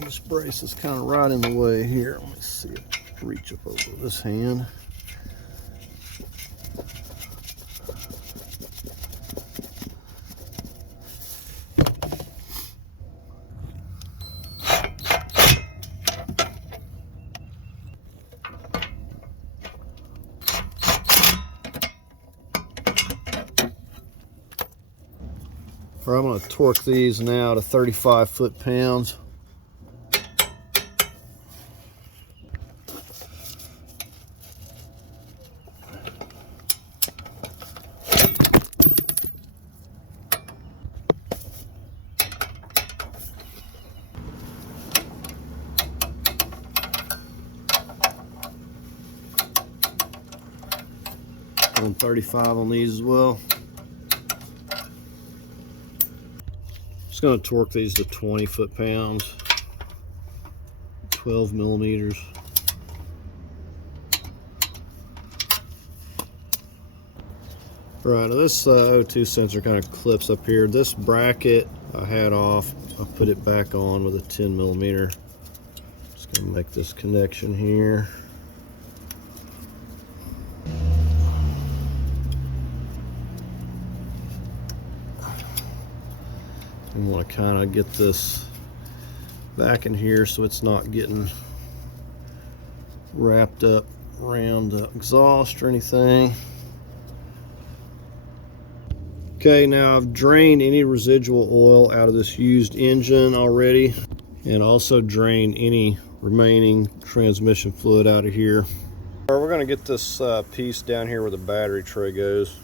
This brace is kind of right in the way here. Let me see it reach up over this hand. All right, I'm going to torque these now to 35 foot-pounds. On 35 on these as well. Just going to torque these to 20 foot-pounds, 12 millimeters. Right, now this O2 sensor kind of clips up here. This bracket I had off, I put it back on with a 10 millimeter. Just going to make this connection here. And want to kind of get this back in here so it's not getting wrapped up around the exhaust or anything. Okay, now I've drained any residual oil out of this used engine already, and also drained any remaining transmission fluid out of here. All right, we're going to get this piece down here where the battery tray goes.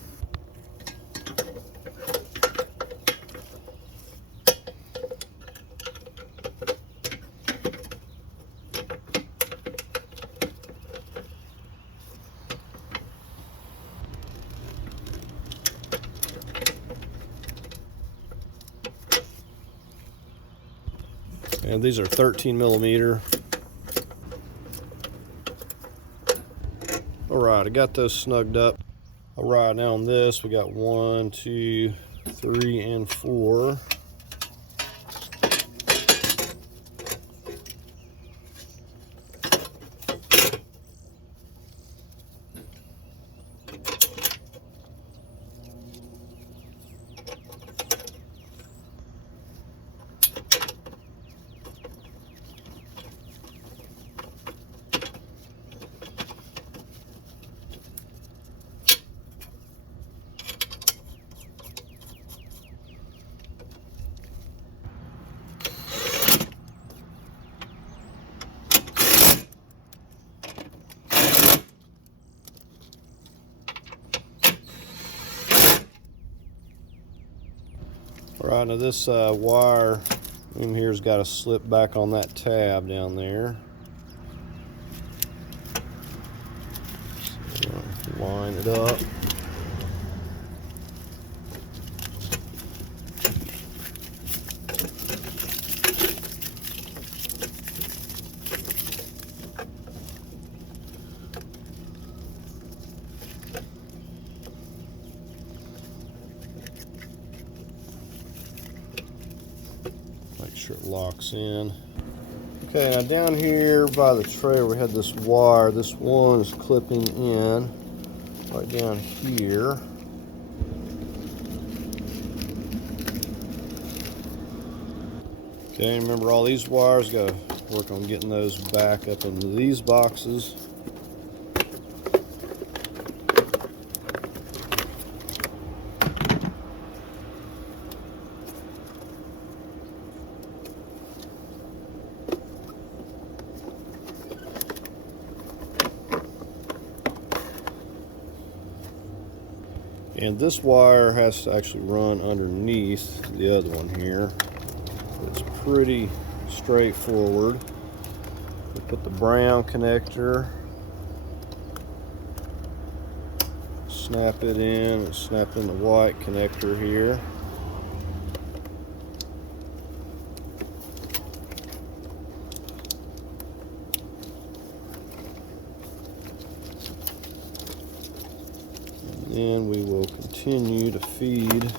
And these are 13 millimeter. All right, I got those snugged up. All right, now on this, we got 1, 2, 3, and 4. All right, now this wire in here's got to slip back on that tab down there. So line it up. Make sure it locks in. Okay, now down here by the tray we had this wire. This one is clipping in right down here. Okay, remember all these wires, got to work on getting those back up into these boxes. And this wire has to actually run underneath the other one here. It's pretty straightforward. We put the brown connector, snap it in, and snap in the white connector here. Then we will continue to feed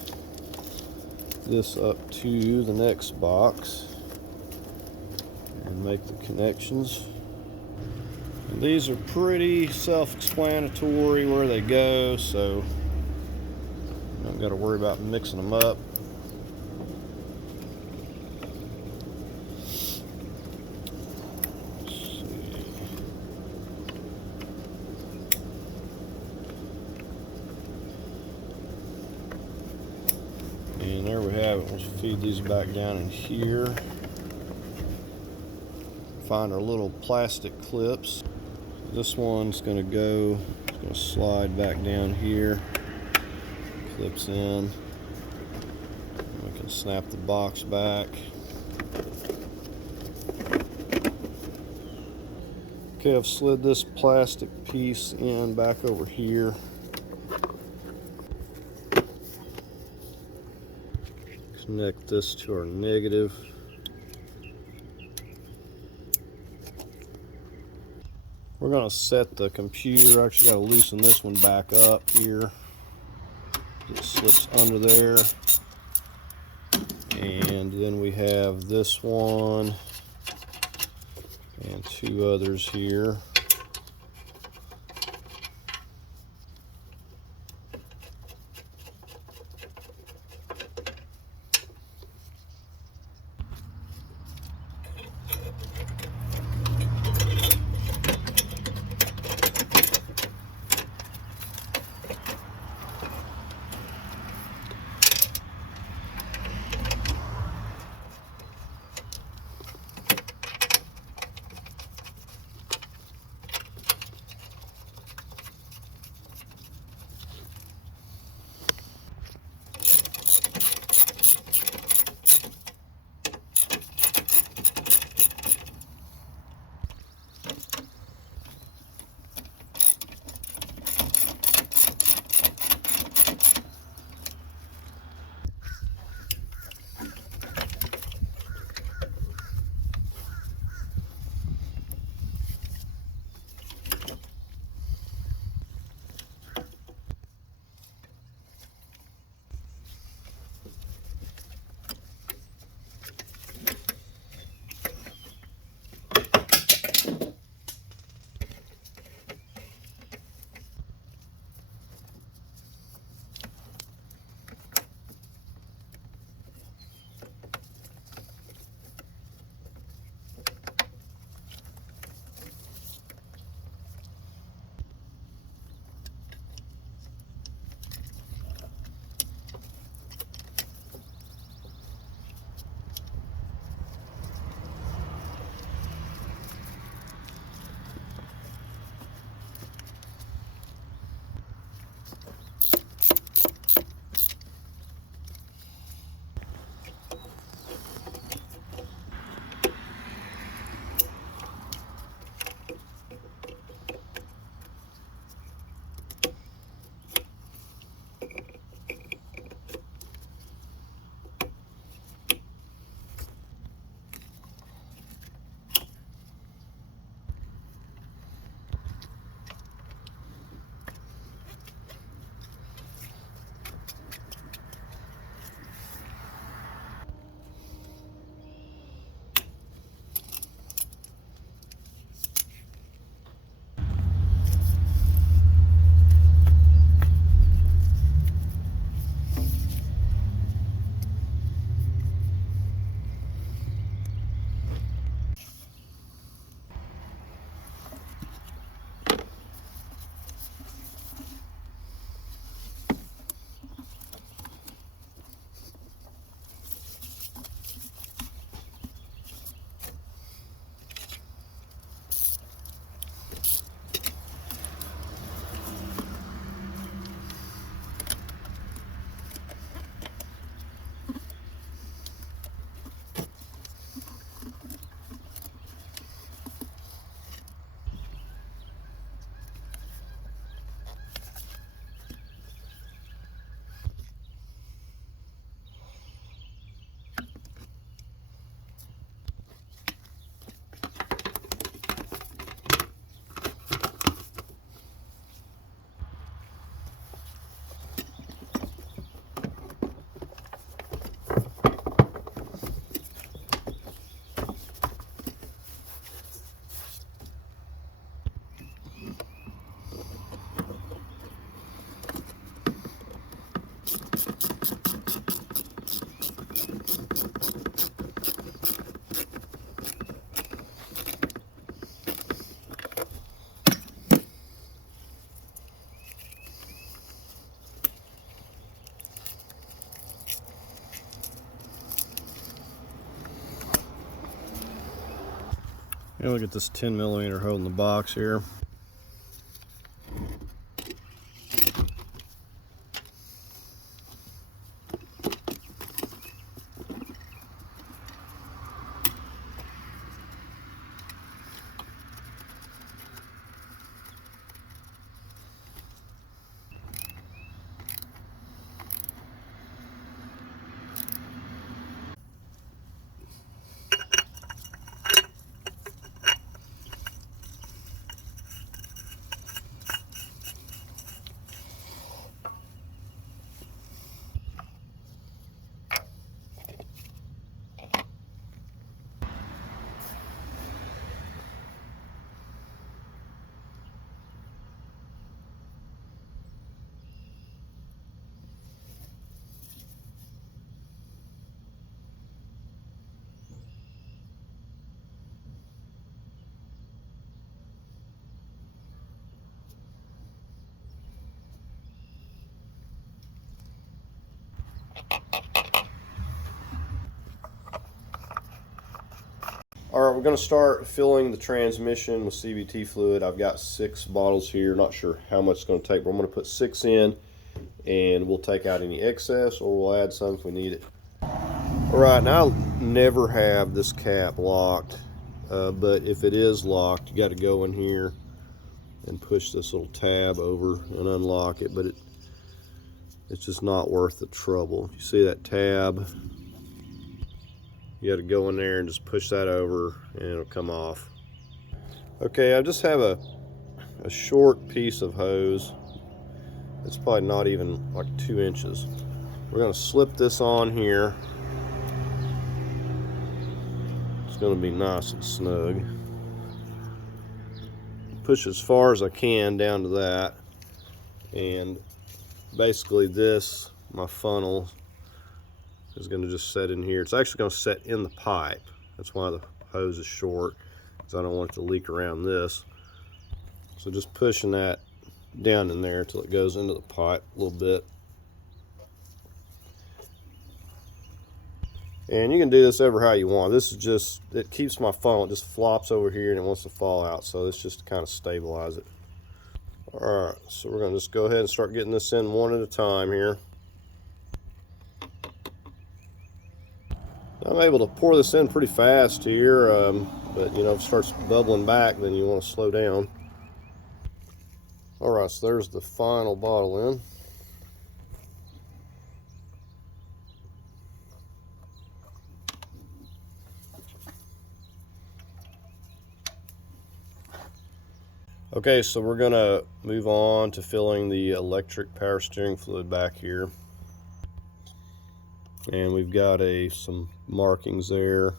this up to the next box and make the connections. And these are pretty self-explanatory where they go, so you don't got to worry about mixing them up. And there we have it. We'll feed these back down in here. Find our little plastic clips. This one's going to go, it's going to slide back down here. Clips in. We can snap the box back. Okay, I've slid this plastic piece in back over here. Connect this to our negative. We're going to set the computer. Actually got to loosen this one back up here. It slips under there. And then we have this one and two others here. Yeah, look at this 10mm holding the box here. We're going to start filling the transmission with CVT fluid. I've got 6 bottles here. Not sure how much it's going to take, but I'm going to put 6 in, and we'll take out any excess, or we'll add some if we need it. All right, now I'll never have this cap locked, but if it is locked, you got to go in here and push this little tab over and unlock it, but it's just not worth the trouble. If you see that tab, you got to go in there and just push that over and it'll come off. Okay, I just have a short piece of hose. It's probably not even like 2 inches. We're going to slip this on here. It's going to be nice and snug. Push as far as I can down to that, and basically this, my funnel, is going to just set in here. It's actually going to set in the pipe. That's why the hose is short, because I don't want it to leak around this. So just pushing that down in there till it goes into the pipe a little bit. And you can do this ever how you want. This is just, it keeps my funnel, it just flops over here and it wants to fall out. So it's just to kind of stabilize it. All right, so we're going to just go ahead and start getting this in one at a time here. I'm able to pour this in pretty fast here, but you know, if it starts bubbling back, then you want to slow down. All right, so there's the final bottle in. Okay, so we're gonna move on to filling the electric power steering fluid back here. And we've got some markings there.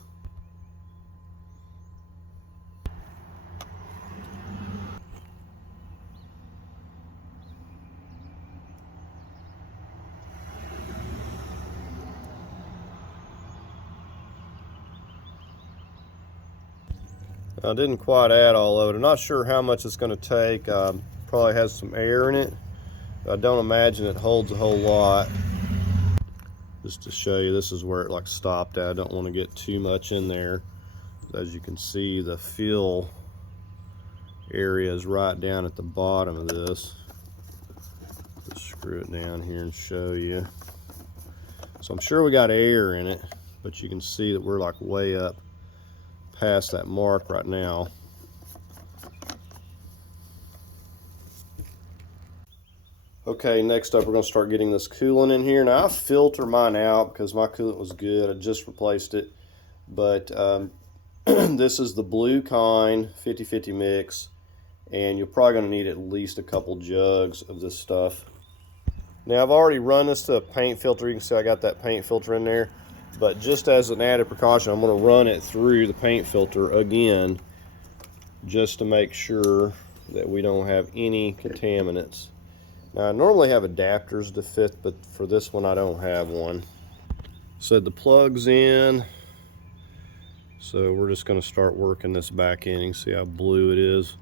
I didn't quite add all of it. I'm not sure how much it's going to take. Probably has some air in it. I don't imagine it holds a whole lot. Just to show you, this is where it like stopped at. I don't want to get too much in there. As you can see, the fill area is right down at the bottom of this. Just screw it down here and show you. So I'm sure we got air in it, but you can see that we're like way up past that mark right now. Okay, next up we're going to start getting this coolant in here. Now I filter mine out because my coolant was good. I just replaced it. But this is the blue kind 50-50 mix, and you're probably going to need at least a couple jugs of this stuff. Now I've already run this to a paint filter. You can see I got that paint filter in there. But just as an added precaution, I'm going to run it through the paint filter again, just to make sure that we don't have any contaminants. Now I normally have adapters to fit, but for this one I don't have one. So the plug's in, so we're just going to start working this back in. You can see how blue it is.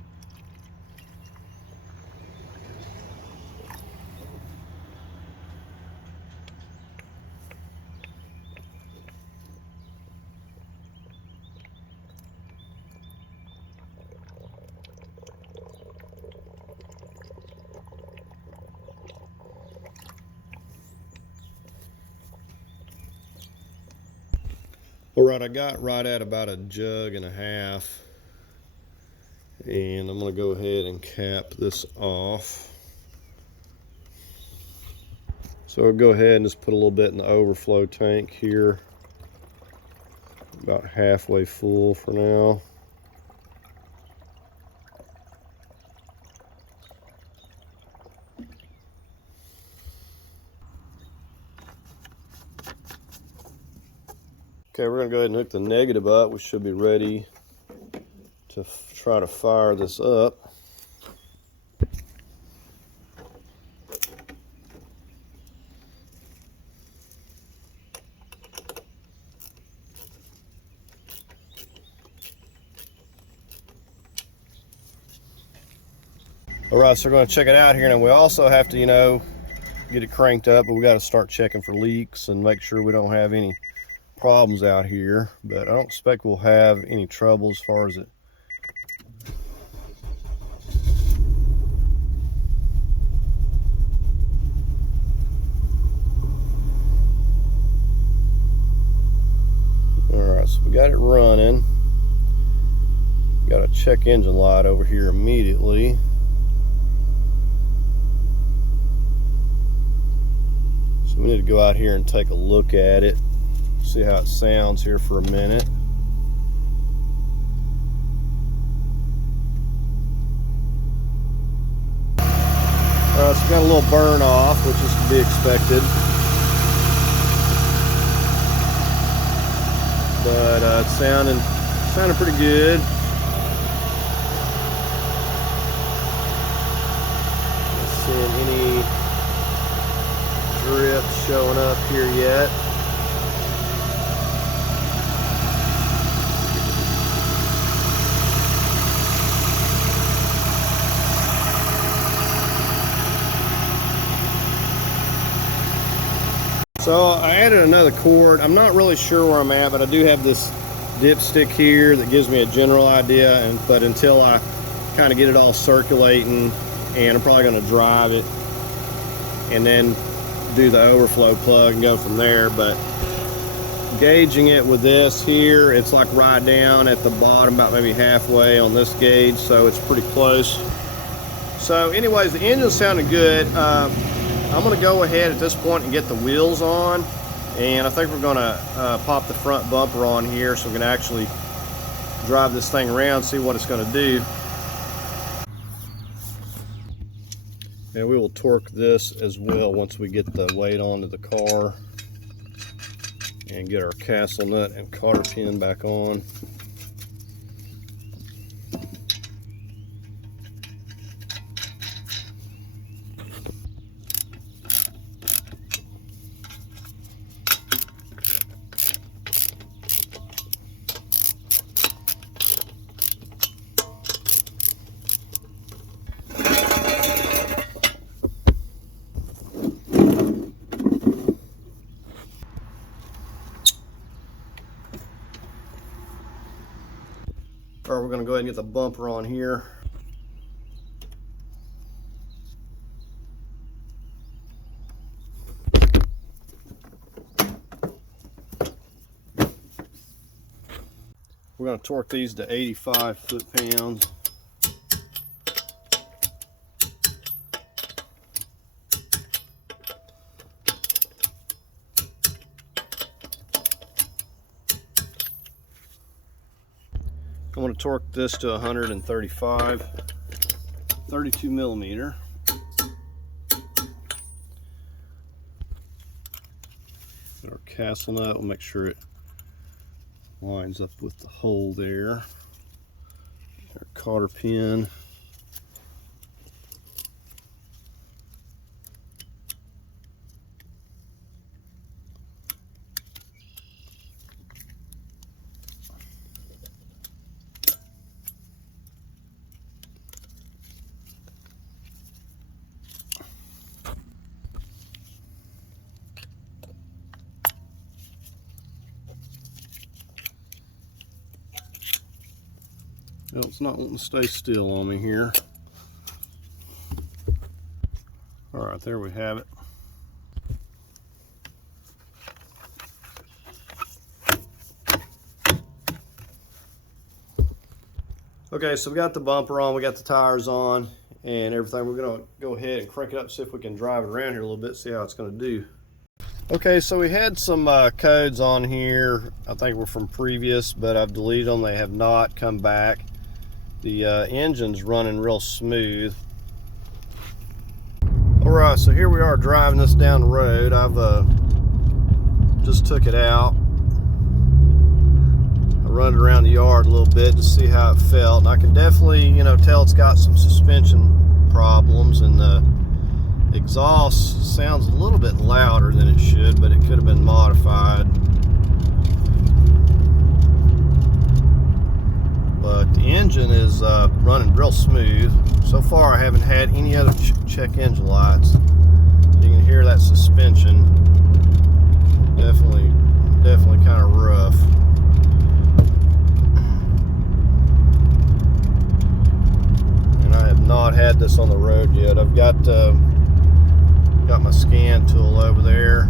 All right, I got right at about a jug and a half, and I'm going to go ahead and cap this off. So I'll go ahead and just put a little bit in the overflow tank here, about halfway full for now. Okay, we're going to go ahead and hook the negative up. We should be ready to try to fire this up. All right, so we're going to check it out here, and we also have to, you know, get it cranked up, but we got to start checking for leaks and make sure we don't have any problems out here, but I don't expect we'll have any trouble as far as it. Alright, so we got it running. Got a check engine light over here immediately. So we need to go out here and take a look at it, see how it sounds here for a minute. So we got a little burn off, which is to be expected. But it's sounding pretty good. Not seeing any drip showing up here yet. So I added another cord. I'm not really sure where I'm at, but I do have this dipstick here that gives me a general idea, but until I kind of get it all circulating, and I'm probably going to drive it and then do the overflow plug and go from there. But gauging it with this here, it's like right down at the bottom, about maybe halfway on this gauge, so it's pretty close. So anyways, the engine's sounding good. I'm going to go ahead at this point and get the wheels on, and I think we're going to pop the front bumper on here so we can actually drive this thing around, see what it's going to do. And we will torque this as well once we get the weight onto the car and get our castle nut and cotter pin back on. All right, we're going to go ahead and get the bumper on here. We're going to torque these to 85 foot-pounds. I'm going to torque this to 135, 32 millimeter. Our castle nut, we'll make sure it lines up with the hole there. Our cotter pin. No, it's not wanting to stay still on me here. All right, there we have it. Okay, so we got the bumper on, we got the tires on and everything. We're gonna go ahead and crank it up, see if we can drive it around here a little bit, see how it's gonna do. Okay, so we had some codes on here, I think were from previous, but I've deleted them. They have not come back. The engine's running real smooth. Alright, so here we are driving this down the road. I've just took it out. I run it around the yard a little bit to see how it felt. And I can definitely, you know, tell it's got some suspension problems, and the exhaust sounds a little bit louder than it should, but it could have been modified. But the engine is running real smooth. So far I haven't had any other check engine lights. You can hear that suspension definitely kind of this on the road yet. I've got my scan tool over there.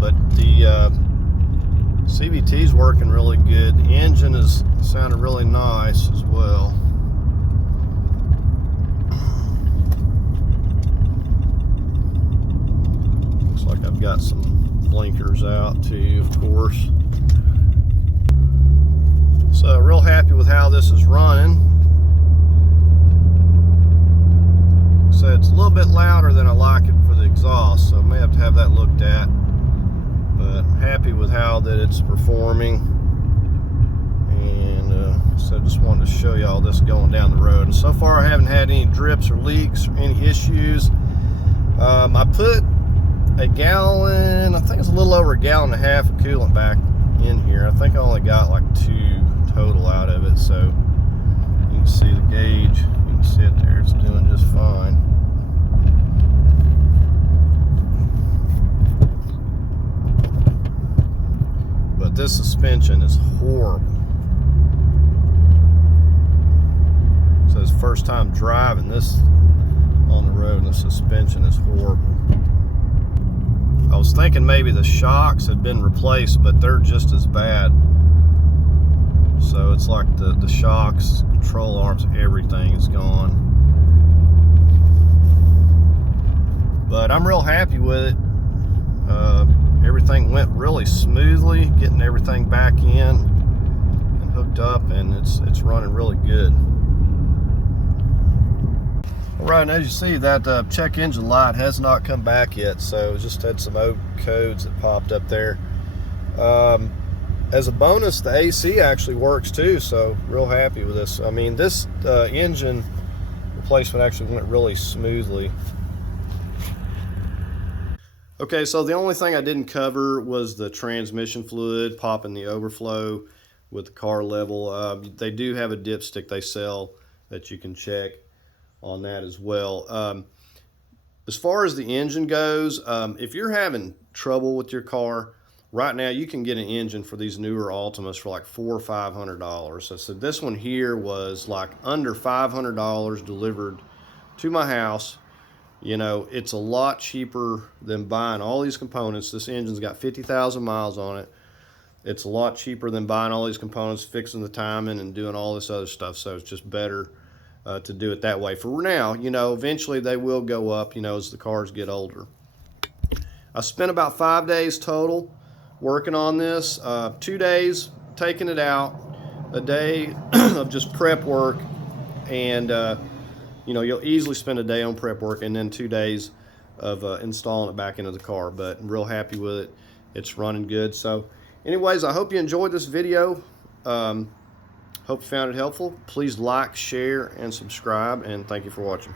But the CVT's working really good. The engine is sounding really nice as well. Looks like I've got some blinkers out too, of course. So real happy with how this is running. So it's a little bit louder than I like it for the exhaust, so I may have to have that looked at. But happy with how that it's performing. And so just wanted to show you all this going down the road. And so far I haven't had any drips or leaks or any issues. I put a gallon, I think it's a little over 1.5 gallons of coolant back in here. I think I only got like 2 total out of it, so you can see the gauge. You can see it there, it's doing just fine. But this suspension is horrible. So it's first time driving this on the road, and the suspension is horrible. I was thinking maybe the shocks had been replaced, but they're just as bad. So it's like the shocks, control arms, everything is gone. But I'm real happy with it. Everything went really smoothly, getting everything back in and hooked up, and it's running really good. All right, and as you see, that check engine light has not come back yet, so just had some old codes that popped up there. As a bonus, the AC actually works too, so real happy with this. I mean, this engine replacement actually went really smoothly. Okay, so the only thing I didn't cover was the transmission fluid, popping the overflow with the car level. They do have a dipstick they sell that you can check on that as well. As far as the engine goes, if you're having trouble with your car, right now you can get an engine for these newer Altimas for like $400 or $500. So this one here was like under $500 delivered to my house. You know, it's a lot cheaper than buying all these components. This engine's got 50,000 miles on it. It's a lot cheaper than buying all these components, fixing the timing and doing all this other stuff. So it's just better to do it that way for now. You know, eventually they will go up, you know, as the cars get older. I spent about 5 days total working on this. 2 days taking it out, a day of just prep work, and you know, you'll easily spend a day on prep work and then 2 days of installing it back into the car. But I'm real happy with it. It's running good. So anyways, I hope you enjoyed this video. Hope you found it helpful. Please like, share, and subscribe, and thank you for watching.